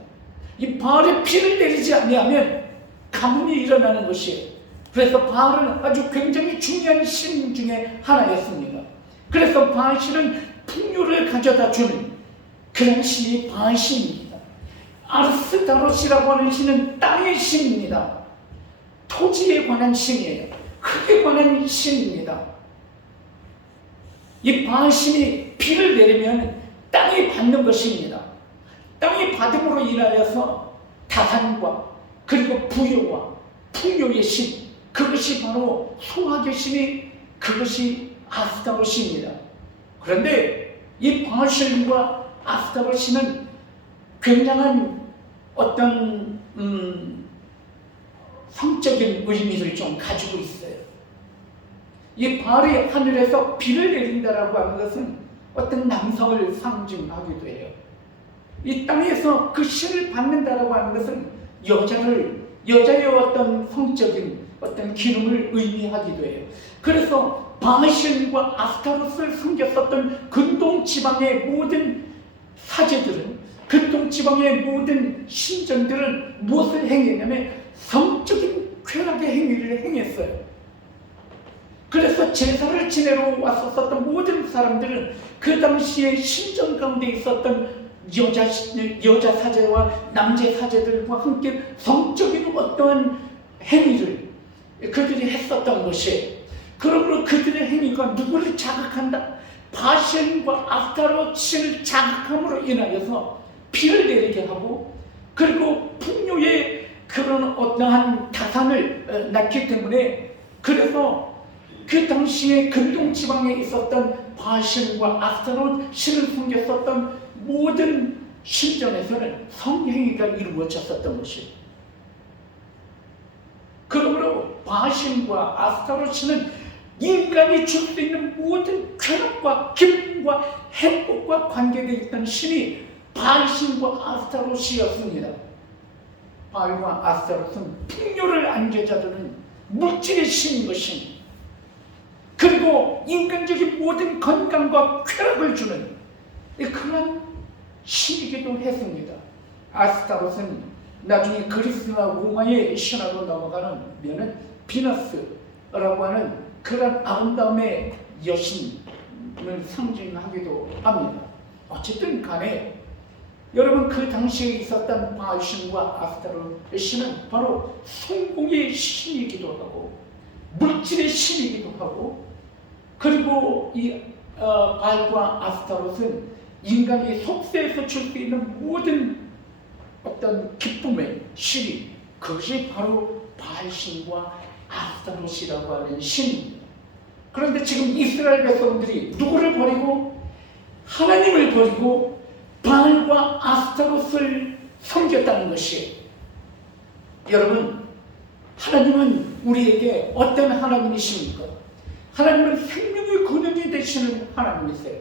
이 바알의 비를 내리지 아니하면 가뭄이 일어나는 것이에요. 그래서 바알은 아주 굉장히 중요한 신 중에 하나였습니다. 그래서 바알 신은 풍요를 가져다 주는 그런 신이 바알 신입니다. 아스타롯이라고 하는 신은 땅의 신입니다. 토지에 관한 신이에요. 흙에 관한 신입니다. 이 바알 신이 비를 내리면 땅이 받는 것입니다. 땅이 받음으로 인하여서 다산과 그리고 부여와 풍요의 신, 그것이 바로 소화의 신이, 그것이 아스타롯입니다. 그런데 이 바알 신과 아스타롯 신은 굉장한 어떤 성적인 의미를 좀 가지고 있어요. 이 바알이 하늘에서 비를 내린다라고 하는 것은 어떤 남성을 상징하기도 해요. 이 땅에서 그 신을 받는다라고 하는 것은 여자의 어떤 성적인 어떤 기능을 의미하기도 해요. 그래서 바알신과 아스타롯을 섬겼었던 근동 지방의 모든 사제들은, 근동 지방의 모든 신전들은 무엇을 행했냐면 성적인 쾌락의 행위를 행했어요. 그래서 제사를 지내러 왔었던 모든 사람들은 그 당시에 신전 가운데 있었던 여자 사제와 남자 사제들과 함께 성적인 어떠한 행위를 그들이 했었던 것이에요. 그러므로 그들의 행위가 누구를 자극한다? 바알신과 아스타롯 신을 자극함으로 인하여서 비를 내리게 하고, 그리고 풍요의 그런 어떠한 다산을 낳기 때문에, 그래서 그 당시에 근동 지방에 있었던 바알신과 아스타롯 신을 섬겼었던 모든 신전에서는 성행위가 이루어졌었던 것이에요. 그러므로 바알신과 아스타롯 신은 인간이 줄 수 있는 모든 쾌락과 기쁨과 행복과 관계되어 있던 신이 바알신과 아스타롯이었습니다. 바알과 아스타롯은 풍요를 안겨자두는 물질의 신인 것입니다. 그리고 인간적인 모든 건강과 쾌락을 주는 그런 신이기도 했습니다. 아스타롯은 나중에 그리스나 로마의 신화로 넘어가는 면은 비너스라고 하는 그런 아름다움의 여신을 상징하기도 합니다. 어쨌든 간에 여러분, 그 당시에 있었던 바알신과 아스타롯 신은 바로 성공의 신이기도 하고 물질의 신이기도 하고, 그리고 이 바알과 아스타롯은 인간이 속세에서 줄 수 있는 모든 어떤 기쁨의 신이, 그것이 바로 바알신과 아스타롯이라고 하는 신입니다. 그런데 지금 이스라엘 백성들이 누구를 버리고? 하나님을 버리고 바알과 아스타롯을 섬겼다는 것이에요. 여러분, 하나님은 우리에게 어떤 하나님이십니까? 하나님은 생명의 근원이 되시는 하나님이세요.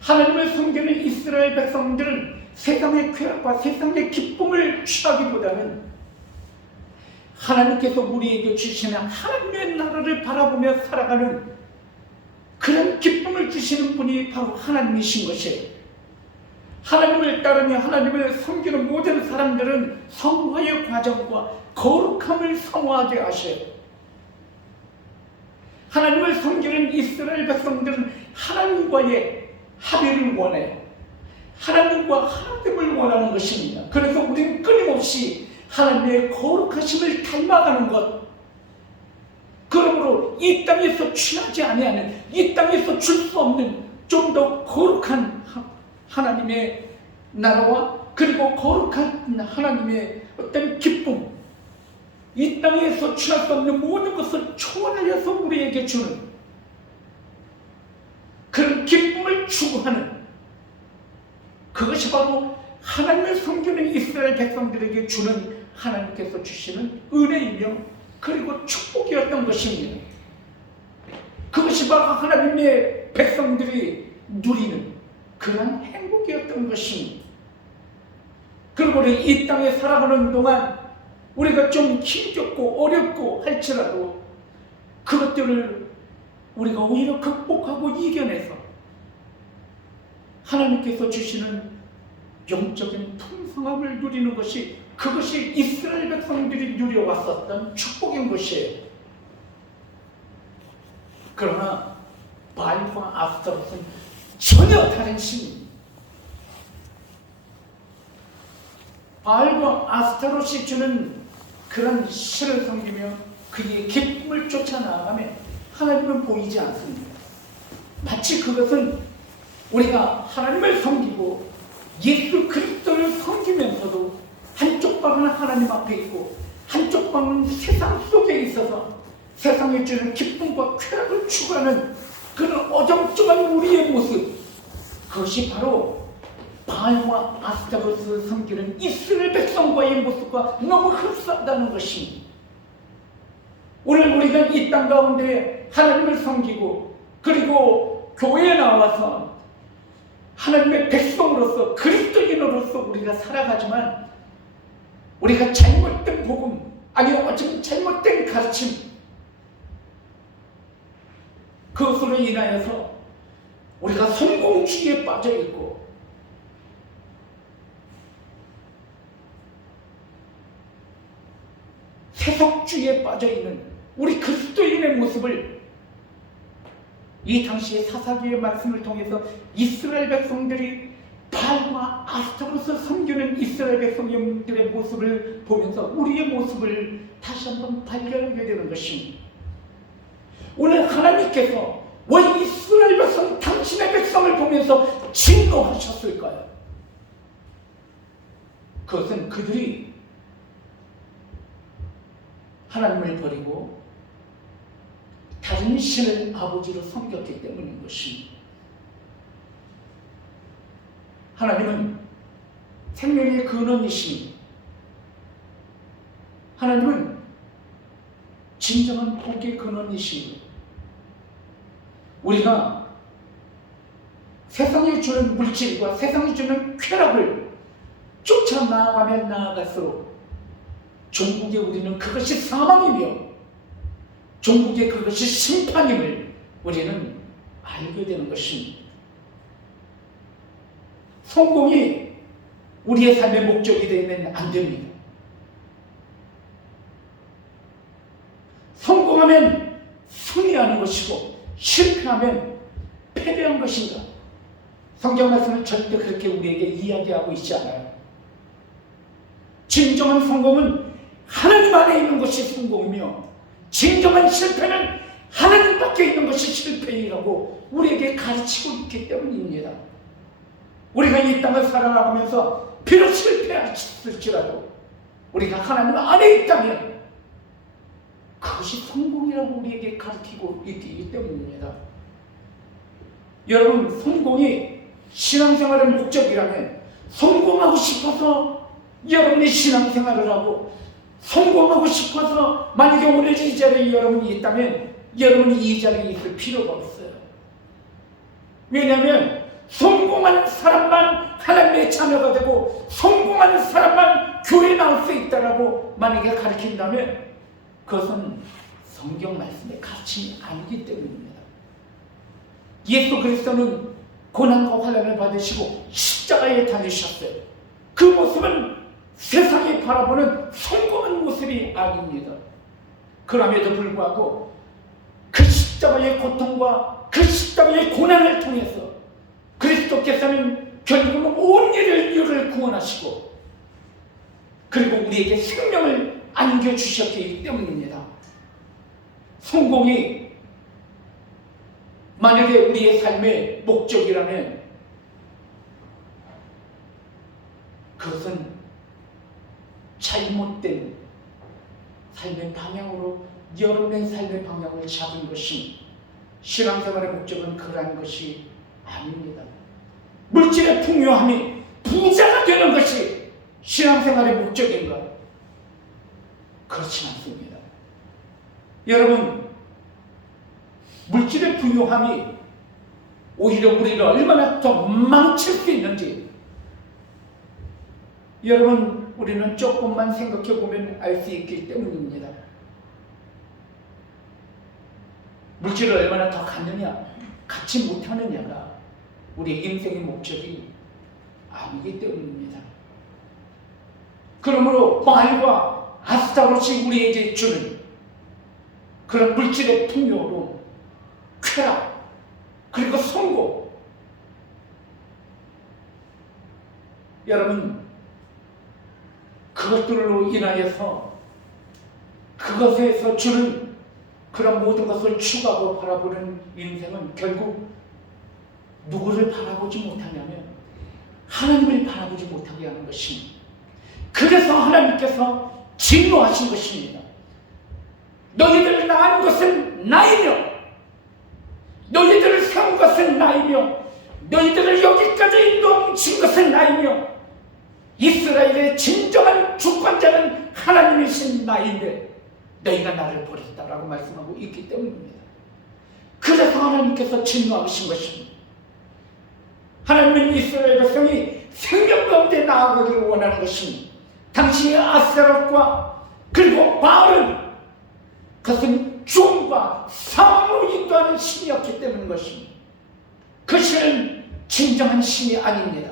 하나님을 섬기는 이스라엘 백성들은 세상의 쾌락과 세상의 기쁨을 취하기보다는 하나님께서 우리에게 주시는 하나님의 나라를 바라보며 살아가는 그런 기쁨을 주시는 분이 바로 하나님이신 것이에요. 하나님을 따르며 하나님을 섬기는 모든 사람들은 성화의 과정과 거룩함을 사모하게 하셔요. 하나님을 섬기는 이스라엘 백성들은 하나님과의 합의를 원해요. 하나님과 하나됨을 원하는 것입니다. 그래서 우리는 끊임없이 하나님의 거룩하심을 닮아가는 것, 그러므로 이 땅에서 취하지 아니하는, 이 땅에서 줄 수 없는 좀 더 거룩한 하나님의 나라와 그리고 거룩한 하나님의 어떤 기쁨, 이 땅에서 취할 수 없는 모든 것을 초월하여서 우리에게 주는 그런 기쁨을 추구하는, 그것이 바로 하나님을 섬기는 이스라엘 백성들에게 주는 하나님께서 주시는 은혜이며 그리고 축복이었던 것입니다. 그것이 바로 그것이 바로 하나님의 백성들이 누리는 그런 행복이었던 것입니다. 그리고 우리 이 땅에 살아가는 동안 우리가 좀 힘겹고 어렵고 할지라도 그것들을 우리가 오히려 극복하고 이겨내서 하나님께서 주시는 영적인 풍성함을 누리는 것이, 그것이 이스라엘 백성들이 누려왔었던 축복인 것이에요. 그러나 바알과 아스타롯은 전혀 다른 신입니다. 바알과 아스타롯이 주는 그런 신을 섬기며 그의 기쁨을 쫓아 나아가며 하나님은 보이지 않습니다. 마치 그것은 우리가 하나님을 섬기고 예수 그리스도를 섬기면서도 한쪽 방은 하나님 앞에 있고 한쪽 방은 세상 속에 있어서 세상에 주는 기쁨과 쾌락을 추구하는 그런 어정쩡한 우리의 모습, 그것이 바로 바알과 아스타롯을 섬기는 이스라엘 백성과의 모습과 너무 흡사하다는 것입니다. 오늘 우리가 이 땅 가운데 하나님을 섬기고 그리고 교회에 나와서 하나님의 백성으로서 그리스도인으로서 우리가 살아가지만 우리가 잘못된 복음, 아니면 어쩌면 잘못된 가르침, 그것으로 인하여서 우리가 성공주의에 빠져있고 세속주의에 빠져있는 우리 그리스도인의 모습을 이 당시의 사사기의 말씀을 통해서 이스라엘 백성들이 바알과 아스타롯을 섬기는 이스라엘 백성들의 모습을 보면서 우리의 모습을 다시 한번 발견하게 되는 것입니다. 오늘 하나님께서 왜 이스라엘 백성, 당신의 백성을 보면서 진노하셨을까요? 그것은 그들이 하나님을 버리고 다른 신을 아버지로 섬겼기 때문인 것입니다. 하나님은 생명의 근원이십니다. 하나님은 진정한 복의 근원이십니다. 우리가 세상이 주는 물질과 세상이 주는 쾌락을 쫓아 나아가면 나아갈수록 종국에 우리는 그것이 사망이며 종국에 그것이 심판임을 우리는 알게 되는 것입니다. 성공이 우리의 삶의 목적이 되면 안 됩니다. 성공하면 승리하는 것이고 실패하면 패배한 것인가? 성경 말씀은 절대 그렇게 우리에게 이야기하고 있지 않아요. 진정한 성공은 하나님 안에 있는 것이 성공이며 진정한 실패는 하나님 밖에 있는 것이 실패이라고 우리에게 가르치고 있기 때문입니다. 우리가 이 땅을 살아나가면서 비록 실패했을지라도 우리가 하나님 안에 있다면 그것이 성공이라고 우리에게 가르치고 있기 때문입니다. 여러분, 성공이 신앙생활의 목적이라면 성공하고 싶어서 여러분이 신앙생활을 하고 성공하고 싶어서 만약에 오늘 이 자리에 여러분이 있다면 여러분이 이 자리에 있을 필요가 없어요. 왜냐하면 성공하는 사람만 하나님의 자녀가 되고 성공하는 사람만 교회에 나올 수 있다라고 만약에 가르친다면 그것은 성경 말씀의 가르침이 아니기 때문입니다. 예수 그리스도는 고난과 환난을 받으시고 십자가에 달리셨어요. 그 모습은 세상이 바라보는 성공한 모습이 아닙니다. 그럼에도 불구하고 그 십자가의 고통과 그 십자가의 고난을 통해서 그리스도께서는 결국은 온 인류를 구원하시고 그리고 우리에게 생명을 안겨주셨기 때문입니다. 성공이 만약에 우리의 삶의 목적이라면 그것은 잘못된 삶의 방향으로 여러분의 삶의 방향을 잡은 것이 신앙생활의 목적은 그러한 것이 아닙니다. 물질의 풍요함이 부자가 되는 것이 신앙생활의 목적인가? 그렇지 않습니다. 여러분, 물질의 부유함이 오히려 우리를 얼마나 더 망칠 수 있는지 여러분 우리는 조금만 생각해 보면 알 수 있기 때문입니다. 물질을 얼마나 더 갖느냐, 갖지 못하느냐가 우리의 인생의 목적이 아니기 때문입니다. 그러므로 말과 아스타로시 우리에게 주는 그런 물질의 풍요로 쾌락 그리고 성공, 여러분 그것들로 인하여서 그것에서 주는 그런 모든 것을 추구하고 바라보는 인생은 결국 누구를 바라보지 못하냐면 하나님을 바라보지 못하게 하는 것입니다. 그래서 하나님께서 진노하신 것입니다. 너희들을 낳은 것은 나이며 너희들을 세운 것은 나이며 너희들을 여기까지 인도하신 것은 나이며 이스라엘의 진정한 주권자는 하나님이신 나인데 너희가 나를 버렸다라고 말씀하고 있기 때문입니다. 그래서 하나님께서 진노하신 것입니다. 하나님은 이스라엘 백성이 생명 가운데 나아가기를 원하는 것입니다. 당신의 아세롯과 그리고 바알은 그것은 죽음과 사망으로 인도하는 신이었기 때문인 것입니다. 그 신은 진정한 신이 아닙니다.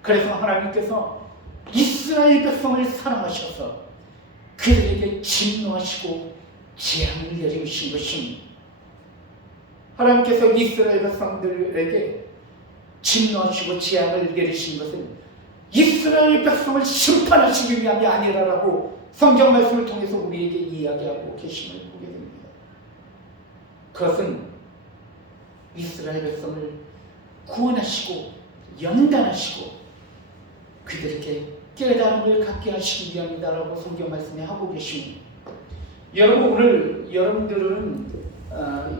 그래서 하나님께서 이스라엘 백성을 사랑하셔서 그들에게 진노하시고 재앙을 내리신 것입니다. 하나님께서 이스라엘 백성들에게 진노하시고 재앙을 내리신 것은 이스라엘 백성을 심판하시기 위함이 아니라라고 성경 말씀을 통해서 우리에게 이야기하고 계심을 보게 됩니다. 그것은 이스라엘 백성을 구원하시고 연단하시고 그들에게 깨달음을 갖게 하시기 위함이다라고 성경 말씀에 하고 계십니다. 여러분 오늘 여러분들은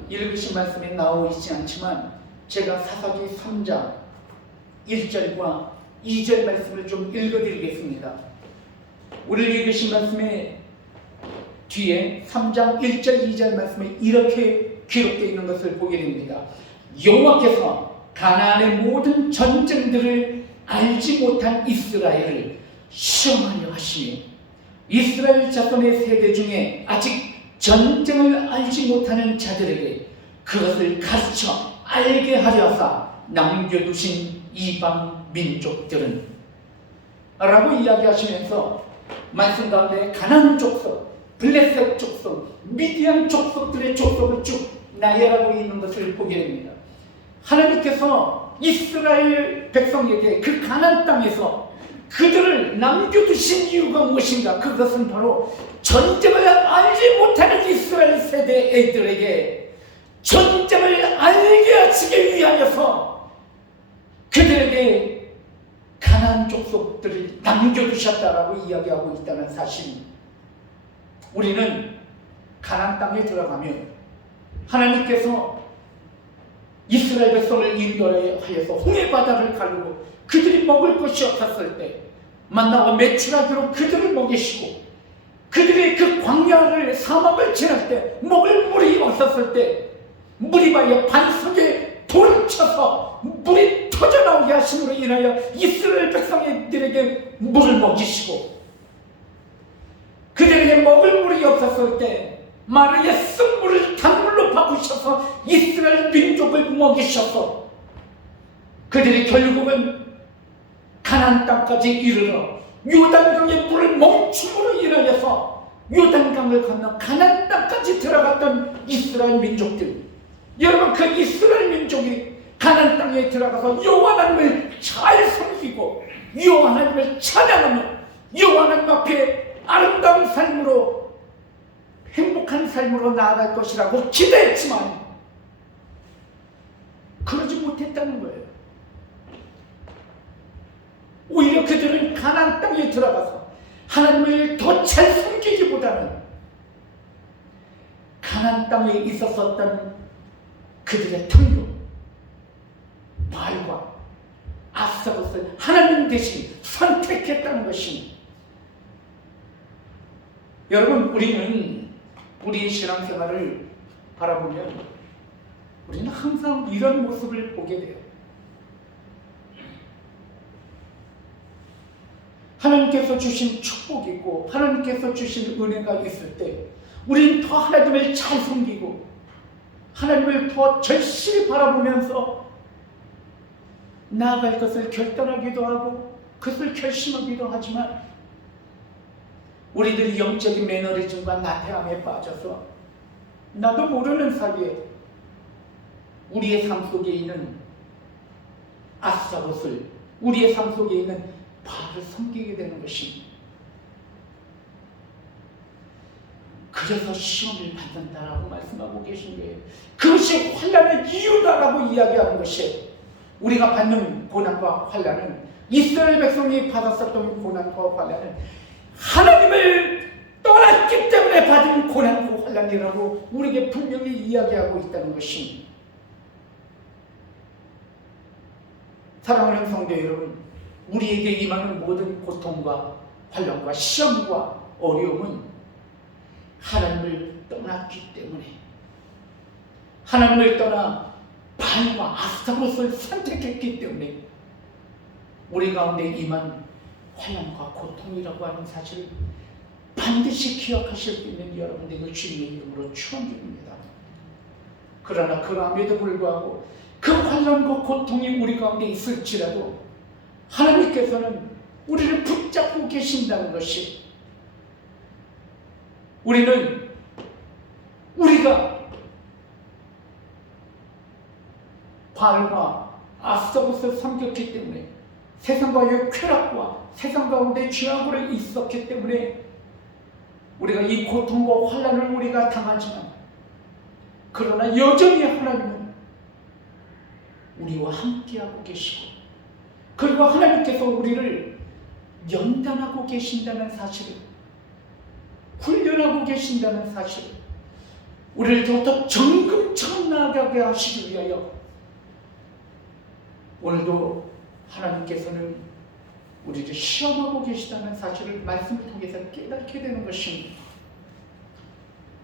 읽으신 말씀에 나와 있지 않지만 제가 사사기 3장 1절과 2절 말씀을 좀 읽어드리겠습니다. 오늘 읽으신 말씀에 뒤에 3장 1절 2절 말씀에 이렇게 기록되어 있는 것을 보게 됩니다. 여호와께서 가나안의 모든 전쟁들을 알지 못한 이스라엘을 시험하려 하시며 이스라엘 자손의 세대 중에 아직 전쟁을 알지 못하는 자들에게 그것을 가르쳐 알게 하려 하사 남겨두신 이방 민족들은 라고 이야기하시면서 말씀 가운데 가나안 족속, 블레셋 족속, 미디안 족속들의 족속을 쭉 나열하고 있는 것을 보게 됩니다. 하나님께서 이스라엘 백성에게 그 가나안 땅에서 그들을 남겨두신 이유가 무엇인가? 그것은 바로 전쟁을 알지 못하는 이스라엘 세대 애들에게 전쟁을 알게 하시기 위하여서 그들에게 가나안 족속들을 남겨두셨다라고 이야기하고 있다는 사실입니다. 우리는 가나안 땅에 들어가면 하나님께서 이스라엘 백성을 인도하여서 홍해바다를 가르고 그들이 먹을 것이 없었을 때 만나와 메추라기로 그들을 먹이시고 그들이 그 광야를 사막을 지날 때 먹을 물이 없었을 때 무리바의 반석에 돌을 쳐서 물이 터져나오게 하심으로 인하여 이스라엘 백성들에게 물을 먹이시고 그들에게 먹을 물이 없었을 때 마르의 쓴물을 단물로 바꾸셔서 이스라엘 민족을 먹이셔서 그들이 결국은 가나안 땅까지 이르러 요단강의 물을 멈춤으로 인하여서 요단강을 건너 가나안 땅까지 들어갔던 이스라엘 민족들, 여러분 그 이스라엘 민족이 가나안 땅에 들어가서 여호와 하나님을 잘 섬기고 여호와 하나님을 찬양하며 여호와 하나님 앞에 아름다운 삶으로 행복한 삶으로 나아갈 것이라고 기대했지만 그러지 못했다는 거예요. 오히려 그들은 가나안 땅에 들어가서 하나님을 더 잘 섬기기보다는 가나안 땅에 있었던 그들의 통로 바알과 아스타롯을 하나님 대신 선택했다는 것입니다. 여러분 우리는 우리의 신앙생활을 바라보면 우리는 항상 이런 모습을 보게 돼요. 하나님께서 주신 축복이 있고 하나님께서 주신 은혜가 있을 때 우리는 더 하나님을 잘 섬기고 하나님을 더 절실히 바라보면서 나아갈 것을 결단하기도 하고 그것을 결심하기도 하지만 우리들이 영적인 매너리즘과 나태함에 빠져서 나도 모르는 사이에 우리의 삶 속에 있는 아스타롯을, 우리의 삶 속에 있는 바알을 섬기게 되는 것입니다. 그래서 시험을 받는다라고 말씀하고 계신 거예요. 그것이 환난의 이유다라고 이야기하는 것이, 우리가 받는 고난과 환난은, 이스라엘 백성이 받았었던 고난과 환난은 하나님을 떠났기 때문에 받은 고난과 환난이라고 우리에게 분명히 이야기하고 있다는 것입니다. 사랑하는 성도 여러분, 우리에게 임하는 모든 고통과 환난과 시험과 어려움은 하나님을 떠났기 때문에, 하나님을 떠나 바알과 아스타롯을 선택했기 때문에 우리 가운데 임한 환난과 고통이라고 하는 사실을 반드시 기억하실 수 있는 여러분들에게 주님의 이름으로 축원드립니다. 그러나 그럼에도 불구하고 그 환난과 고통이 우리 가운데 있을지라도 하나님께서는 우리를 붙잡고 계신다는 것이, 우리는 우리가 바알과 아스타롯을 섬겼기 때문에, 세상과의 쾌락과 세상 가운데 죄악으로 있었기 때문에 우리가 이 고통과 환난을 우리가 당하지만, 그러나 여전히 하나님은 우리와 함께하고 계시고, 그리고 하나님께서 우리를 연단하고 계신다는 사실을, 훈련하고 계신다는 사실을, 우리를 더더 정금처럼 나아가게 하시기 위하여 오늘도 하나님께서는 우리를 시험하고 계시다는 사실을 말씀을 통해서 깨닫게 되는 것입니다.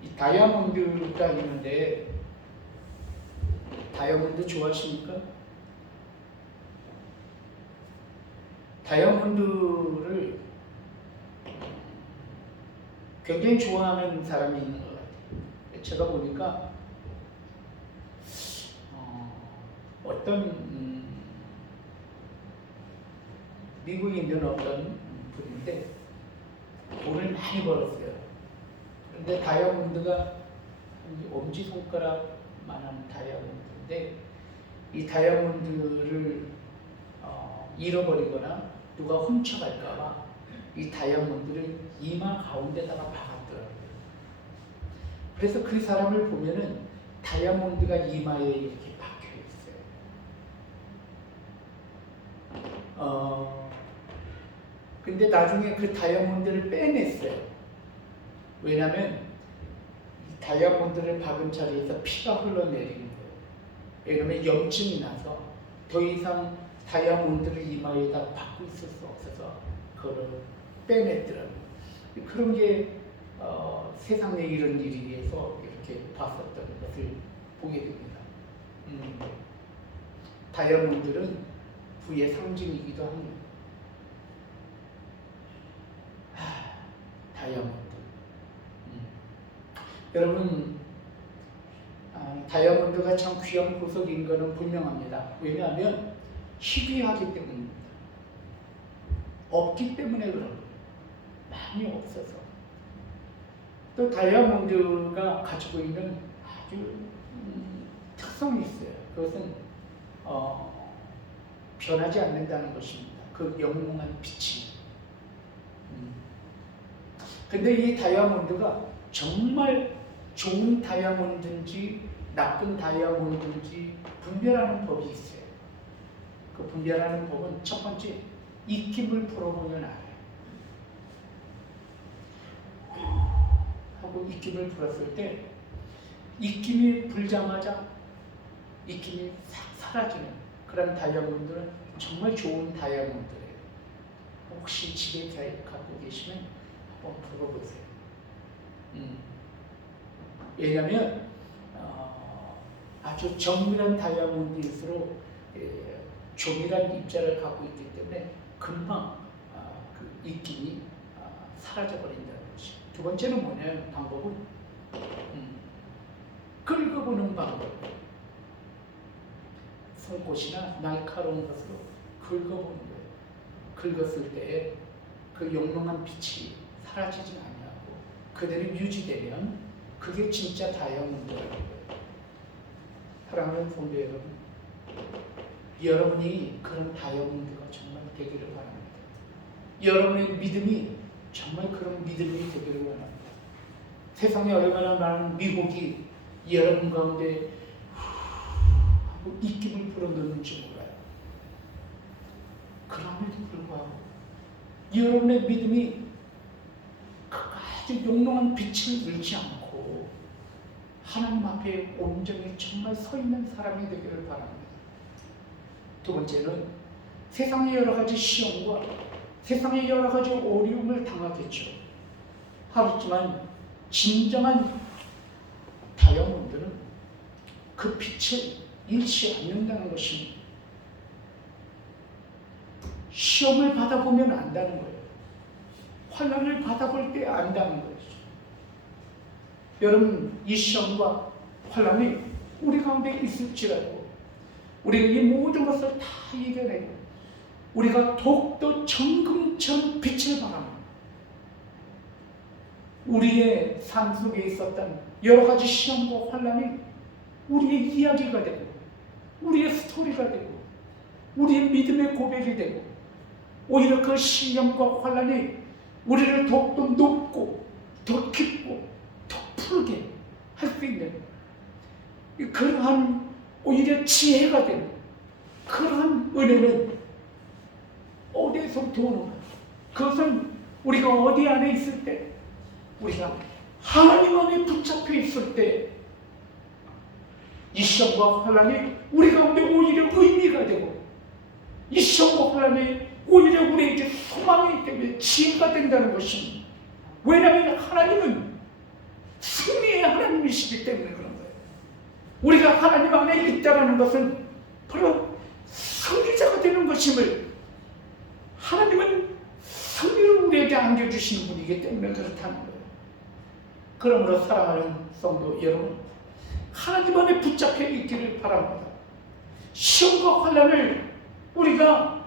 이 다이아몬드가 있는데, 다이아몬드 좋아하십니까? 다이아몬드를 굉장히 좋아하는 사람이 있는 것 같아요. 제가 보니까 어떤 미국에 있는 어떤 분인데 돈을 많이 벌었어요. 그런데 다이아몬드가 엄지손가락만한 다이아몬드인데, 이 다이아몬드를 잃어버리거나 누가 훔쳐갈까봐 이 다이아몬드를 이마 가운데다가 박았더라고요. 그래서 그 사람을 보면은 다이아몬드가 이마에 이렇게 박혀 있어요. 근데 나중에 그 다이아몬드를 빼냈어요. 왜냐하면 이 다이아몬드를 박은 자리에서 피가 흘러내리는 거예요. 왜냐하면 염증이 나서 더 이상 다이아몬드를 이마에다 박고 있을 수 없어서 그걸 빼냈더라고요. 그런 게 세상에 이런 일이 위해서 이렇게 봤었던 것을 보게 됩니다. 다이아몬드는 부의 상징이기도 합니다. 다이아몬드. 여러분, 다이아몬드가 참 귀한 보석인 것은 분명합니다. 왜냐하면 희귀하기 때문입니다. 없기 때문에 그런 거예요. 많이 없어서. 또 다이아몬드가 가지고 있는 아주 특성이 있어요. 그것은 변하지 않는다는 것입니다. 그 영롱한 빛이. 근데 이 다이아몬드가 정말 좋은 다이아몬드인지 나쁜 다이아몬드인지 분별하는 법이 있어요. 그 분별하는 법은 첫 번째, 입김을 불어보면 알아요. 하고 입김을 불었을 때 입김이 불자마자 입김이 싹 사라지는 그런 다이아몬드는 정말 좋은 다이아몬드예요. 혹시 집에 갖고 계시면 한번 불어보세요. 왜냐하면 아주 정밀한 다이아몬드일수록 조밀한 입자를 갖고 있기 때문에 금방 그 입김이 사라져 버린다는 것이. 두 번째는 뭐냐면 방법은 긁어보는 방법. 송곳이나 날카로운 것으로 긁어보는 거예요. 긁었을 때 그 영롱한 빛이 사라지지 않냐고 그대로 유지되면 그게 진짜 다이아몬드라는 거예요. 사랑하는 성도 여러분, 여러분이 그런 다이아몬드가 정말 되기를 바랍니다. 여러분의 믿음이 정말 그런 믿음이 되기를 바랍니다. 세상에 얼마나 많은 미혹이 여러분 가운데 하고 입김을 불어넣는지 몰라요. 그럼에도 불구하고 여러분의 믿음이 아주 영롱한 빛을 잃지 않고 하나님 앞에 온전히 정말 서 있는 사람이 되기를 바랍니다. 두 번째는 세상의 여러 가지 시험과 세상의 여러 가지 어려움을 당하겠죠. 하지만 진정한 다이아몬드는 그 빛을 잃지 않는다는 것입니다. 시험을 받아보면 안다는 거예요. 환난을 받아볼 때 안다는 거예요. 여러분, 이 시험과 환난이 우리 가운데 있을지라도 우리가 이 모든 것을 다 이겨내고 우리가 더욱더 정금처럼 빛을 발합니다. 우리의 삶 속에 있었던 여러 가지 시험과 환난이 우리의 이야기가 되고 우리의 스토리가 되고 우리의 믿음의 고백이 되고 오히려 그 시험과 환난이 우리를 더욱더 높고 더 깊고 더 푸르게 할 수 있는 그러한 오히려 지혜가 되는 그러한 은혜는 어디에서부터 오는가? 그것은 우리가 어디 안에 있을 때 우리가 하나님 안에 붙잡혀 있을 때 이 시험과 환난이 우리 가운데 오히려 의미가 되고 이 시험과 환난이 오히려 우리에게 소망이 되며 지혜가 된다는 것입니다. 왜냐하면 하나님은 승리의 하나님이시기 때문에 그런 거예요. 우리가 하나님 안에 있다는 것은 바로 승리자가 되는 것임을 하나님은 승리를 우리에게 안겨주시는 분이기 때문에 그렇다는 거예요. 그러므로 사랑하는 성도 여러분, 하나님 안에 붙잡혀 있기를 바랍니다. 시험과 환난을 우리가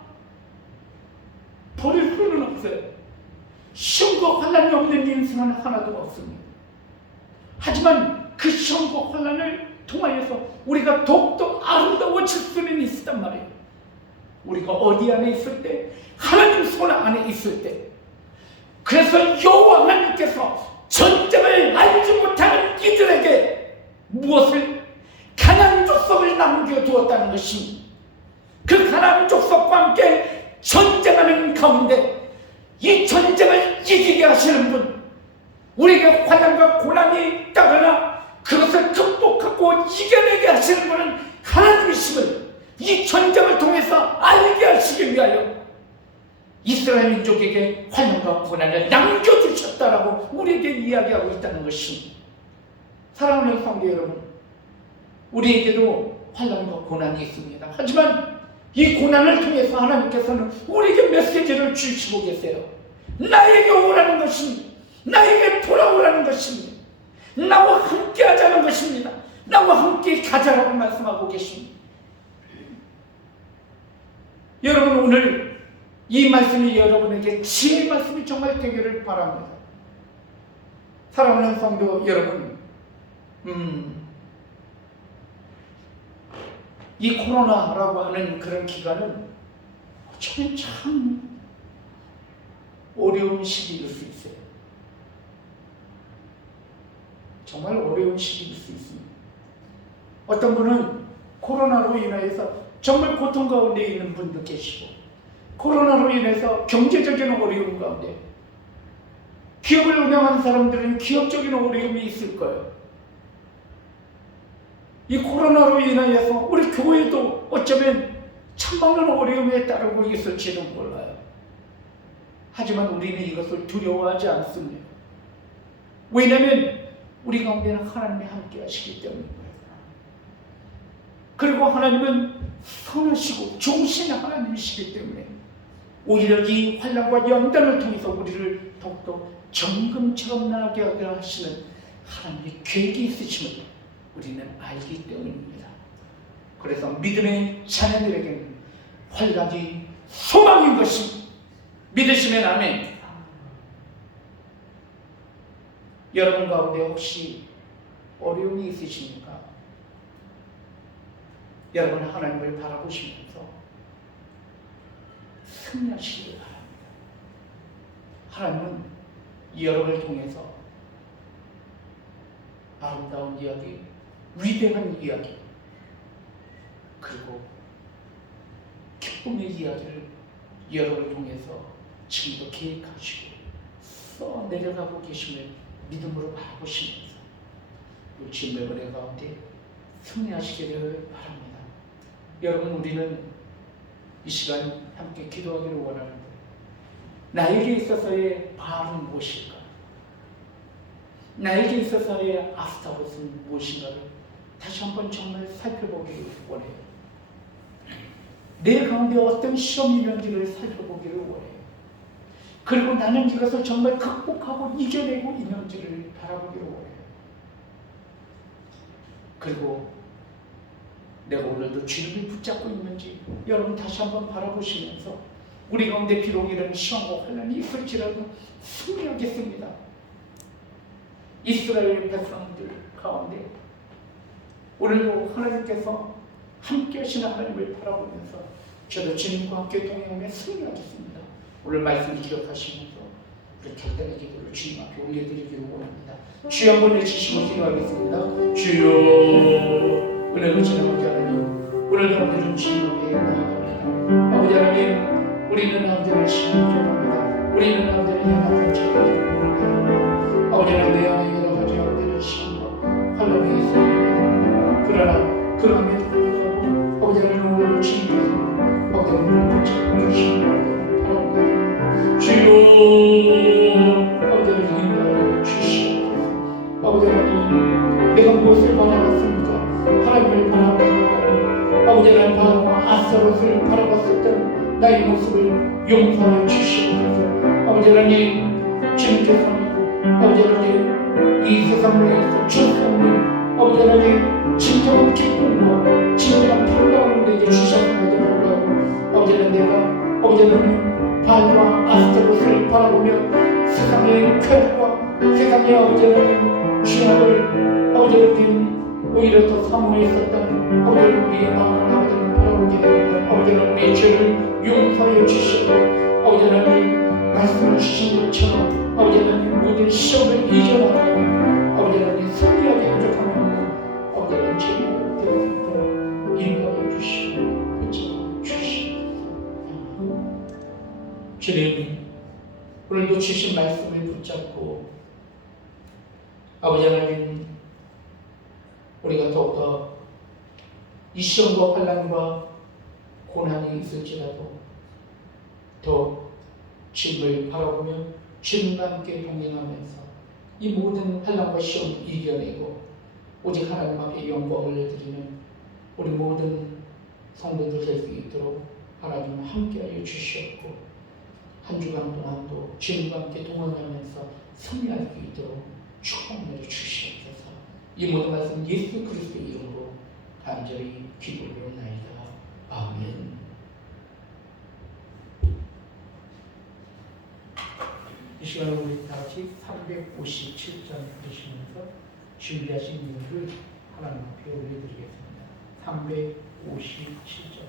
버릴 수는 없어요. 시험과 환난이 없는 인생은 하나도 없습니다. 하지만 그 시험과 환난을 통하여서 우리가 더욱더 아름다워질 수는 있단 말이에요. 우리가 어디 안에 있을 때, 하나님 손 안에 있을 때. 그래서 여호와 하나님께서 전쟁을 알지 못하는 이들에게 무엇을? 가나안 족속을 남겨두었다는 것입니다. 그 가나안 족속과 함께 전쟁하는 가운데 이 전쟁을 이기게 하시는 분, 우리에게 환난과 고난이 따르나 그것을 극복하고 이겨내게 하시는 분은 하나님이심을 이 전쟁을 통해서 알게 하시기 위하여 이스라엘 민족에게 환난과 고난을 남겨주셨다라고 우리에게 이야기하고 있다는 것입니다. 사랑하는 성도 여러분, 우리에게도 환난과 고난이 있습니다. 하지만 이 고난을 통해서 하나님께서는 우리에게 메시지를 주시고 계세요. 나에게 오라는 것입니다. 나에게 돌아오라는 것입니다. 나와 함께 하자는 것입니다. 나와 함께 가자라고 말씀하고 계십니다. 여러분, 오늘 이 말씀이 여러분에게 지혜의 말씀이 정말 되기를 바랍니다. 사랑하는 성도 여러분, 이 코로나라고 하는 그런 기간은 참 어려운 시기일 수 있어요. 정말 어려운 시기일 수 있습니다. 어떤 분은 코로나로 인하여서 정말 고통 가운데 있는 분도 계시고, 코로나로 인해서 경제적인 어려움 가운데, 기업을 운영하는 사람들은 기업적인 어려움이 있을 거예요. 이 코로나로 인하여서 우리 교회도 어쩌면 참먹는 어려움에 따르고 있을지도 몰라요. 하지만 우리는 이것을 두려워하지 않습니다. 왜냐하면 우리 가운데는 하나님이 함께 하시기 때문입니다. 그리고 하나님은 선하시고 좋으신 하나님이시기 때문에 오히려 이 환난과 연단을 통해서 우리를 더욱더 정금처럼 나게 하시는 하나님의 계획이 있으심을 우리는 알기 때문입니다. 그래서 믿음의 자녀들에게는 환난이 소망인 것입니다. 믿으시면 아멘. 여러분 가운데 혹시 어려움이 있으십니까? 여러분 하나님을 바라보시면서 승리하시기를 바랍니다. 하나님은 여러분을 통해서 아름다운 이야기, 위대한 이야기, 그리고 기쁨의 이야기를 여러분을 통해서 지금도 계획하시고 써 내려가고 계심을 믿음으로 바라보시면서 질매의 은혜 가운데 승리하시기를 바랍니다. 여러분, 우리는 이 시간 함께 기도하기를 원하는데 나에게 있어서의 바알은 무엇일까? 나에게 있어서의 아스타롯은 무엇인가를 다시 한번 정말 살펴보기를 원해요. 내 가운데 어떤 시험이 있는지를 살펴보기를 원해요. 그리고 나는 이것을 정말 극복하고 이겨내고 있는지를 바라보기를 원해요. 그리고 내가 오늘도 주님을 붙잡고 있는지 여러분 다시 한번 바라보시면서 우리 가운데 비록 이런 시험과 환난이 있을지라도 승리하겠습니다. 이스라엘 백성들 가운데 오늘도 하나님께서 함께 하시는 하나님을 바라보면서 저도 주님과 함께 동행하며 승리하겠습니다. 오늘 말씀을 기억하시면서 우리 결단의 기도를 주님 앞에 올려드리기를 원합니다. 주여 한번 외치시고 기도하겠습니다. 주여 은혜로 지나가게 하나님, 오늘도 하나님 주님 앞에 나아갑니다. 아버지 하나님, 우리는 하나님을 신뢰합니다. 우리는 하나님을 향한 자입니다. 아버지 하나님, 내 안에 여러 가지 하나님의 시험과 환난이 있습니다. 그러나 그럼에도 불구하고 아버지 하나님, 오늘 주님께서 아버지 하나님을 붙잡고 계시는 바랍니다. 주여 아버지 하나님, 인도하여 주시옵소서. 아버지 하나님, 내가 무엇을 바라봤습니까? 하나님을 바라봤습니다. 아버지 하나님, 바라와 아스타롯을 바라봤을 때 나의 모습을 용서하여 주시옵소서. 아버지 하나님, 주님께서는 아버지 하나님, 이 세상을 위해서 주셨사오니 아버지 하나님, 진정한 기쁨과 진정한 평강을 내게 주셨음에도 불구하고 아버지 하나님, 내가 아버지 하나님 바알과 아스타롯을 바라보며 세상의 쾌락과 세상의 아버지 하나님 죄악을 아버지 하나님 오히려 더 사모했었던 아버지 하나님, 우리의 마음을 아버지 하나님 바라보게 됩니다. 아버지 하나님, 우리의 죄를 용서해 주시고 아버지 하나님, 말씀을 주신 것처럼 아버지 하나님, 모든 시험을 이겨나가고 아버지 하나님, 승리하게 부족하면 아버지 하나님, 죄를 되어서 인도하여 주시고 붙잡아 주시옵소서. 주님, 오늘도 주신 말씀을 붙잡고 아버지 하나님, 우리가 더욱더 이 시험과 환난과 고난이 있을지라도 더 주님을 바라보며 주님과 함께 동행하면서 이 모든 환난과 시험을 이겨내고 오직 하나님 앞에 영광을 올려드리는 우리 모든 성도들 될 수 있도록 하나님 함께하여 주시옵고 한 주간 동안도 주님과 함께 동행하면서 승리할 수 있도록 축복을 주시옵소서. 이 모든 말씀 예수 그리스도의 이름으로 간절히 기도하옵나이다. 아멘. 이 시간에 우리 다같이 357장 부르시면서 준비하신 일을 하나님 앞에 올려드리겠습니다. 357장.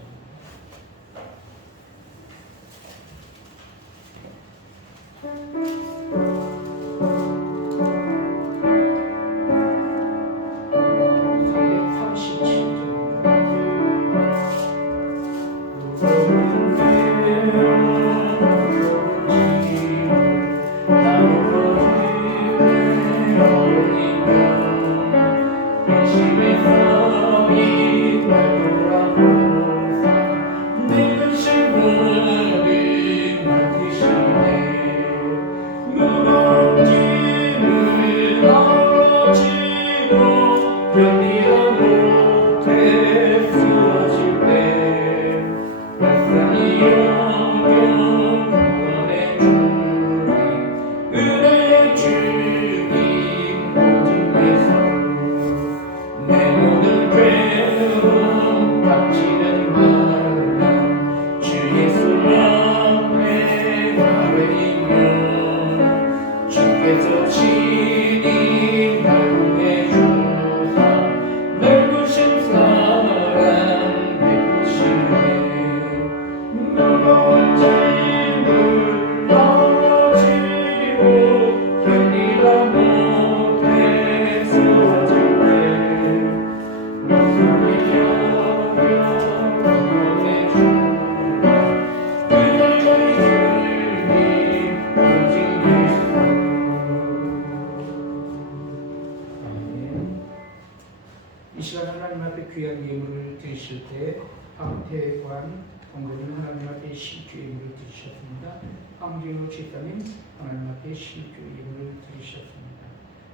이 시간 하나님 앞에 귀한 예물을 드리실 때 황태관 동부님 하나님 앞에 실주 예물을 드리셨습니다. 황진호 집사님 하나님 앞에 실주 예물을 드리셨습니다.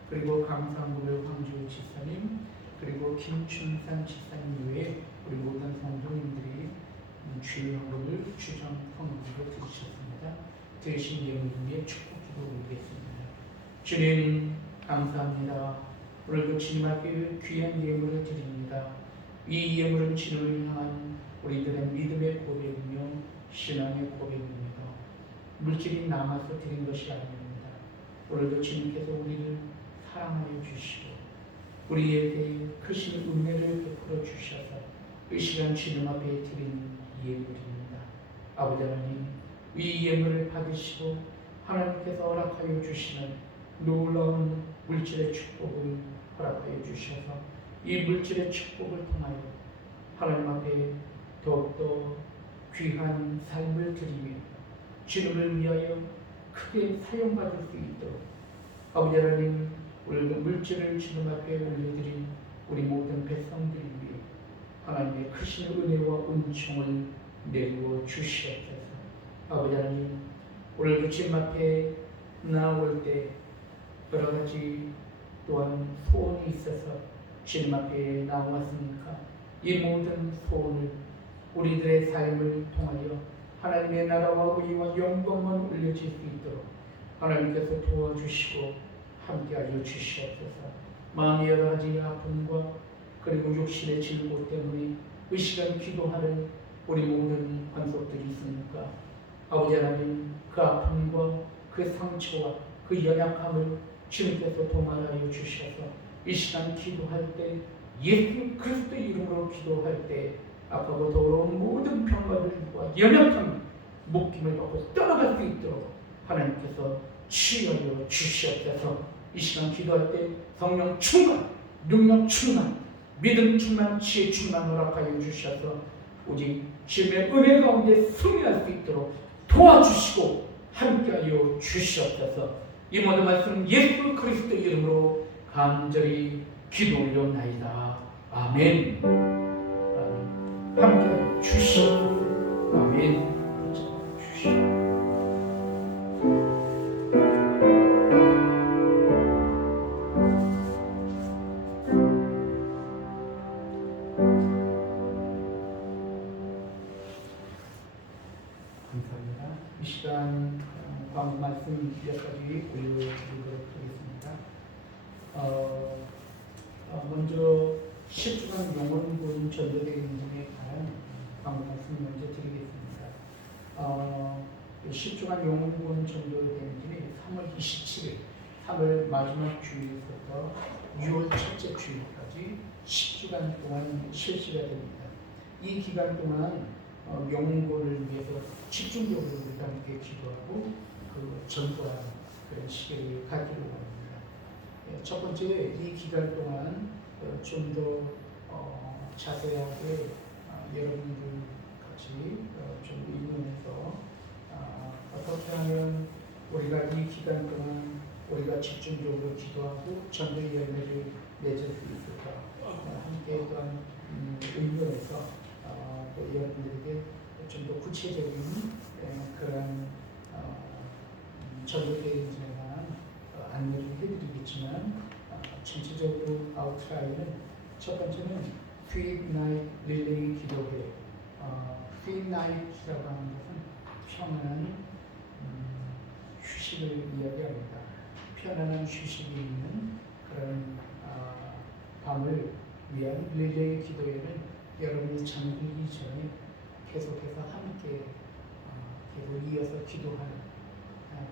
그리고 강상구의 황지호 집사님 그리고 김춘산 집사님 외에 우리 모든 성도님들이 주의 헌금을 주정 헌금으로 드리셨습니다. 드리신 예물 중에 축복 기도 올리겠습니다. 주님 감사합니다. 오늘도 주님 앞에 귀한 예물을 드립니다. 이 예물은 주님을 향한 우리들의 믿음의 고백이며 신앙의 고백입니다. 물질이 남아서 드린 것이 아닙니다. 오늘도 주님께서 우리를 사랑하여 주시고 우리에게 크신 은혜를 베풀어 주셔서 이 시간 주님 앞에 드리는 예물입니다. 아버지 하나님, 이 예물을 받으시고 하나님께서 허락하여 주시는 놀라운 물질의 축복을 허락하여 주셔서 이 물질의 축복을 통하여 하나님 앞에 더욱더 귀한 삶을 드리며 주님을 위하여 크게 사용받을 수 있도록 아버지 하나님, 오늘도 물질을 주님 앞에 올려드린 우리 모든 백성들 위해 하나님의 크신 은혜와 은총을 내리워 주시옵소서. 아버지 하나님, 오늘도 주님 앞에 나올 때 여러 가지 또한 소원이 있어서 주님 앞에 나왔으니까 이 모든 소원을 우리들의 삶을 통하여 하나님의 나라와 의와 영광만 올려질 수 있도록 하나님께서 도와주시고 함께하여 주시옵소서. 마음의 여러 가지 아픔과 그리고 육신의 질고 때문에 이 시간 기도하는 우리 모든 관속들이 있습니까? 아버지 하나님, 그 아픔과 그 상처와 그 연약함을 주님께서 도말하여 주셔서 이 시간 기도할 때 예수 그리스도 이름으로 기도할 때 아까고 더러운 모든 병과들과 연약함 목김을 받고 떠나갈 수 있도록 하나님께서 치유하여 주시옵소서. 이 시간 기도할 때 성령 충만, 능력 충만, 믿음 충만, 지혜 충만 허락하여 주셔서 오직 주님의 은혜 가운데 승리할 수 있도록 도와주시고 함께하여 주시옵소서. 이 모든 말씀 예수 그리스도 이름으로 간절히 기도 올려옵나이다. 아멘. 함께하여 주시옵소서. 아멘. 주시옵소서. 감사합니다. 이 시간 광고 말씀 몇 가지 올려드리도록 하겠습니다. 먼저 10주간 영혼군 전도대행진에 관한 광고 말씀 먼저 드리겠습니다. 10주간 영혼군 전도대행진이 3월 27일, 3월 마지막 주일부터 6월 첫째 주일까지 10주간 동안 실시가 됩니다. 이 기간 동안 영혼을 위해서 집중적으로 우리가 함께 기도하고 그 전도하는 그런 시기를 갖기로 합니다. 첫 번째, 이 기간 동안 좀 더 자세하게 여러분들 같이 좀 의논해서 어떻게 하면 우리가 이 기간 동안 우리가 집중적으로 기도하고 전도의 열매를 맺을 수 있을까 함께 또한 의논해서 또 여러분들에게 좀 더 구체적인 그런 전도대행진에 관한 안내를 해드리겠지만 전체적으로 아웃라인은 첫 번째는 Feed Night 릴레이 기도회. Feed Night이라고 하는 것은 평안한 휴식을 이야기합니다. 편안한 휴식이 있는 그런 밤을 위한 릴레이 기도회는 여러분이 잠들기 전에 계속해서 함께 계속 이어서 기도하는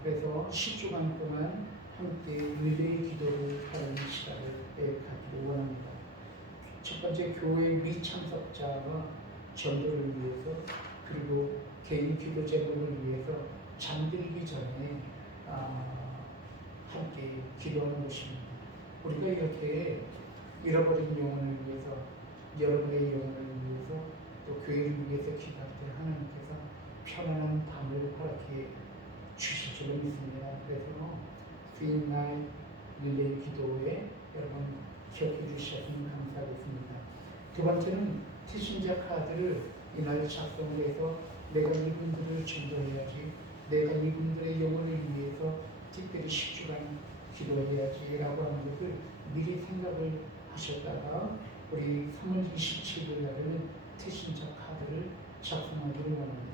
그래서 10주간 동안 함께 릴레이 기도를 하는 시간을 갖기를 원합니다. 첫 번째, 교회 미참석자와 전도를 위해서 그리고 개인 기도 제목을 위해서 잠들기 전에 함께 기도하는 것입니다. 우리가 이렇게 잃어버린 영혼을 위해서 여러분의 영혼을 위해서 또 교회를 위해서 기도할 때 하나님께서 편안한 밤을 허락해 주실 줄로 믿습니다. 그래서 Feed Night 릴레이 기도에 여러분 기억해 주셨으면 감사하겠습니다. 두 번째는 태신자 카드를 이날 작성을 해서 내가 이분들을 전도해야지, 내가 이분들의 영혼을 위해서 특별히 10주간 기도해야지 라고 하는 것을 미리 생각을 하셨다가 우리 3월 27일 날에는 태신자 카드를 작성하기를 원합니다.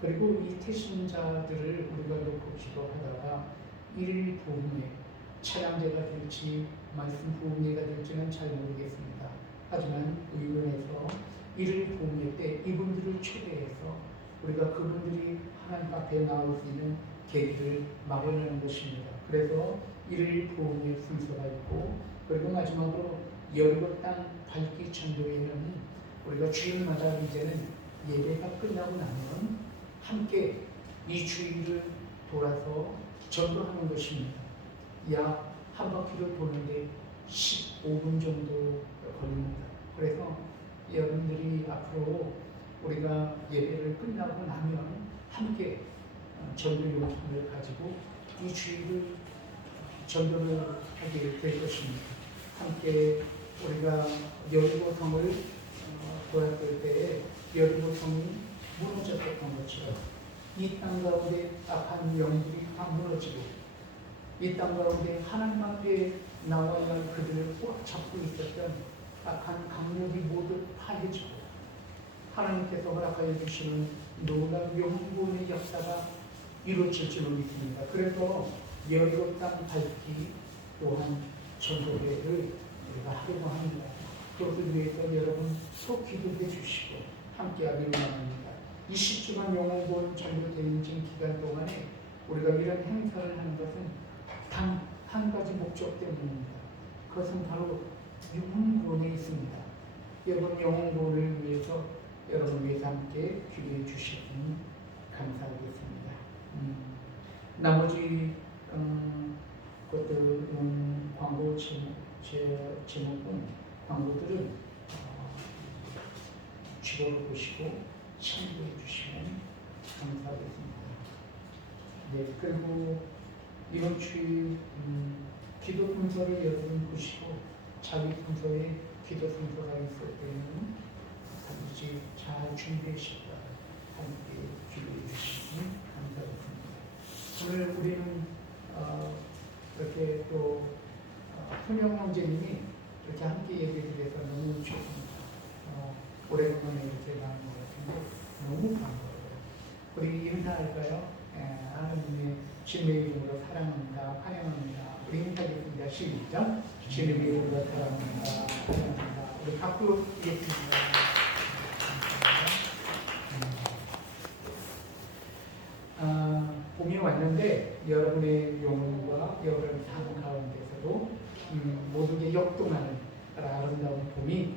그리고 이 태신자들을 우리가 놓고 기도하다가 일일 부흥회, 차량제가 될지 말씀 부흥회가 될지는 잘 모르겠습니다. 하지만 의원에서 일일 부흥회 때 이분들을 초대해서 우리가 그분들이 하나님 앞에 나올 수 있는 계기를 마련하는 것입니다. 그래서 일일 부흥회 순서가 있고, 그리고 마지막으로 여리고 땅 밝기 전도회는 우리가 주일마다 이제는 예배가 끝나고 나면 함께 이 주일을 돌아서 전도하는 것입니다. 약 한 바퀴를 도는데 15분 정도 걸립니다. 그래서 여러분들이 앞으로 우리가 예배를 끝나고 나면 함께 전도 용품을 가지고 이 주일을 전도를 하게 될 것입니다. 함께 우리가 여리고성을 돌았을 때에 여리고성이 무너졌던 것처럼 이 땅 가운데 악한 영들이 다 무너지고 이 땅 가운데 하나님 앞에 나와야 할 그들을 꽉 잡고 있었던 악한 강력이 모두 파해지고 하나님께서 허락하여 주시는 놀라운 영구의 역사가 이루어질 줄로 믿습니다. 그래서 여리고 땅 밝기 또한 전도회를 우리가 하려고 합니다. 그것을 위해서 여러분 꼭 기도해 주시고 함께하기를 원합니다. 20주간 영혼본 전도되는 기간 동안에 우리가 이런 행사를 하는 것은 단 한 가지 목적 때문입니다. 그것은 바로 영혼본에 있습니다. 여러분 영혼본을 위해서 여러분 위해서 함께 기도해 주시면 감사하겠습니다. 나머지 것들 광고 제목은 광고들을 주보로 보시고 참고해 주시면 감사하겠습니다. 네, 그리고 이번 주일 기도 순서를 여러분 보시고 자기 순서에 기도 순서가 있을 때는 반드시 잘 준비하시고 함께 기도해 주시면 감사하겠습니다. 오늘 우리는 이렇게 또 손영 형제님이 이렇게 함께 예배드려서 너무 좋습니다. 오래간만에 이렇게 나온 것 같은데 너무 반가워요. 우리 인사할까요? 하나님의 주님의 이름으로 사랑합니다. 환영합니다. 우리 인사하겠습니다. 시작. 주님의 이름으로 사랑합니다. 환영합니다. 우리 밖으로 드리겠습니다. 봄이 왔는데 여러분의 영혼과 여러분의 삶 가운데서도 모두에게 역동하는 아름다운 봄이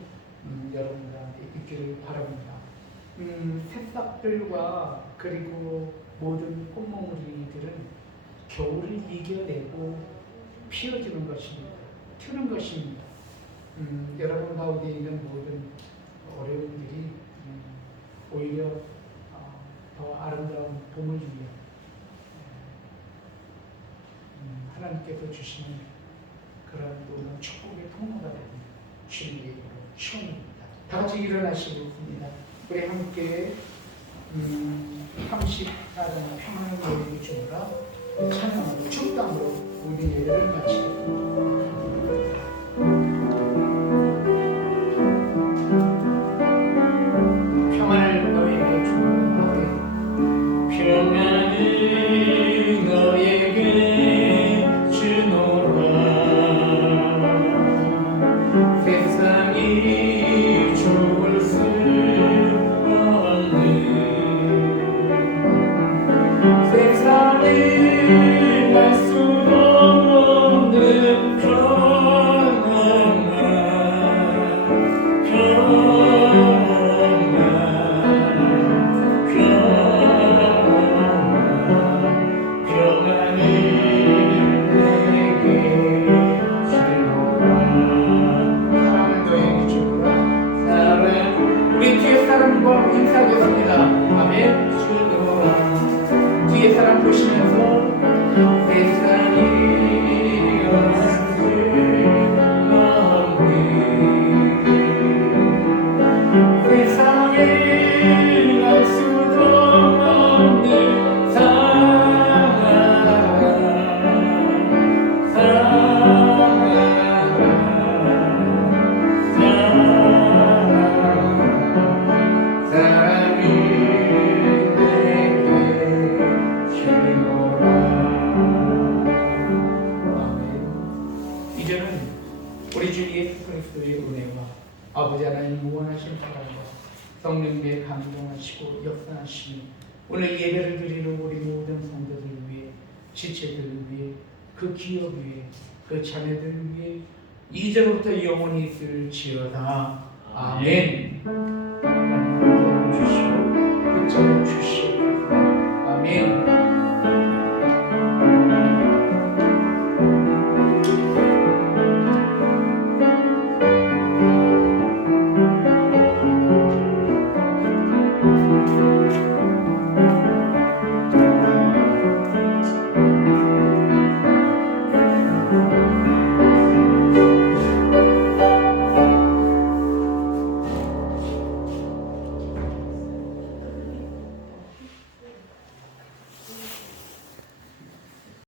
여러분들한테 있기를 바랍니다. 새싹들과 그리고 모든 꽃몽우리들은 겨울을 이겨내고 피어지는 것입니다. 트는 것입니다. 여러분 가운데 있는 모든 어려움들이 오히려 더 아름다운 봄을 위해 하나님께서 주시는 그런 놀라운 축복의 통로가 됩니다. 주님의 이름으로 축원합니다. 다 같이 일어나시겠습니다. 우리 함께 34장 평안을 여행이 주라 찬양하고 축당으로 우리 예배를 마치겠습니다. 평안을 너에게 주라 평안을 너에게 주노라 세상이 좋을 수 없는 세상을 알 수 없는 이제는 우리 주 예수 그리스도의 은혜와 아버지 하나님 무한하신 사랑과 성령님의 감동하시고 역사하시니 오늘 예배를 드리는 우리 모든 성도들 위해 지체들 위해 그 기업 위해 그 자녀들 위해 이제부터 영원히 있을지어다. 아멘.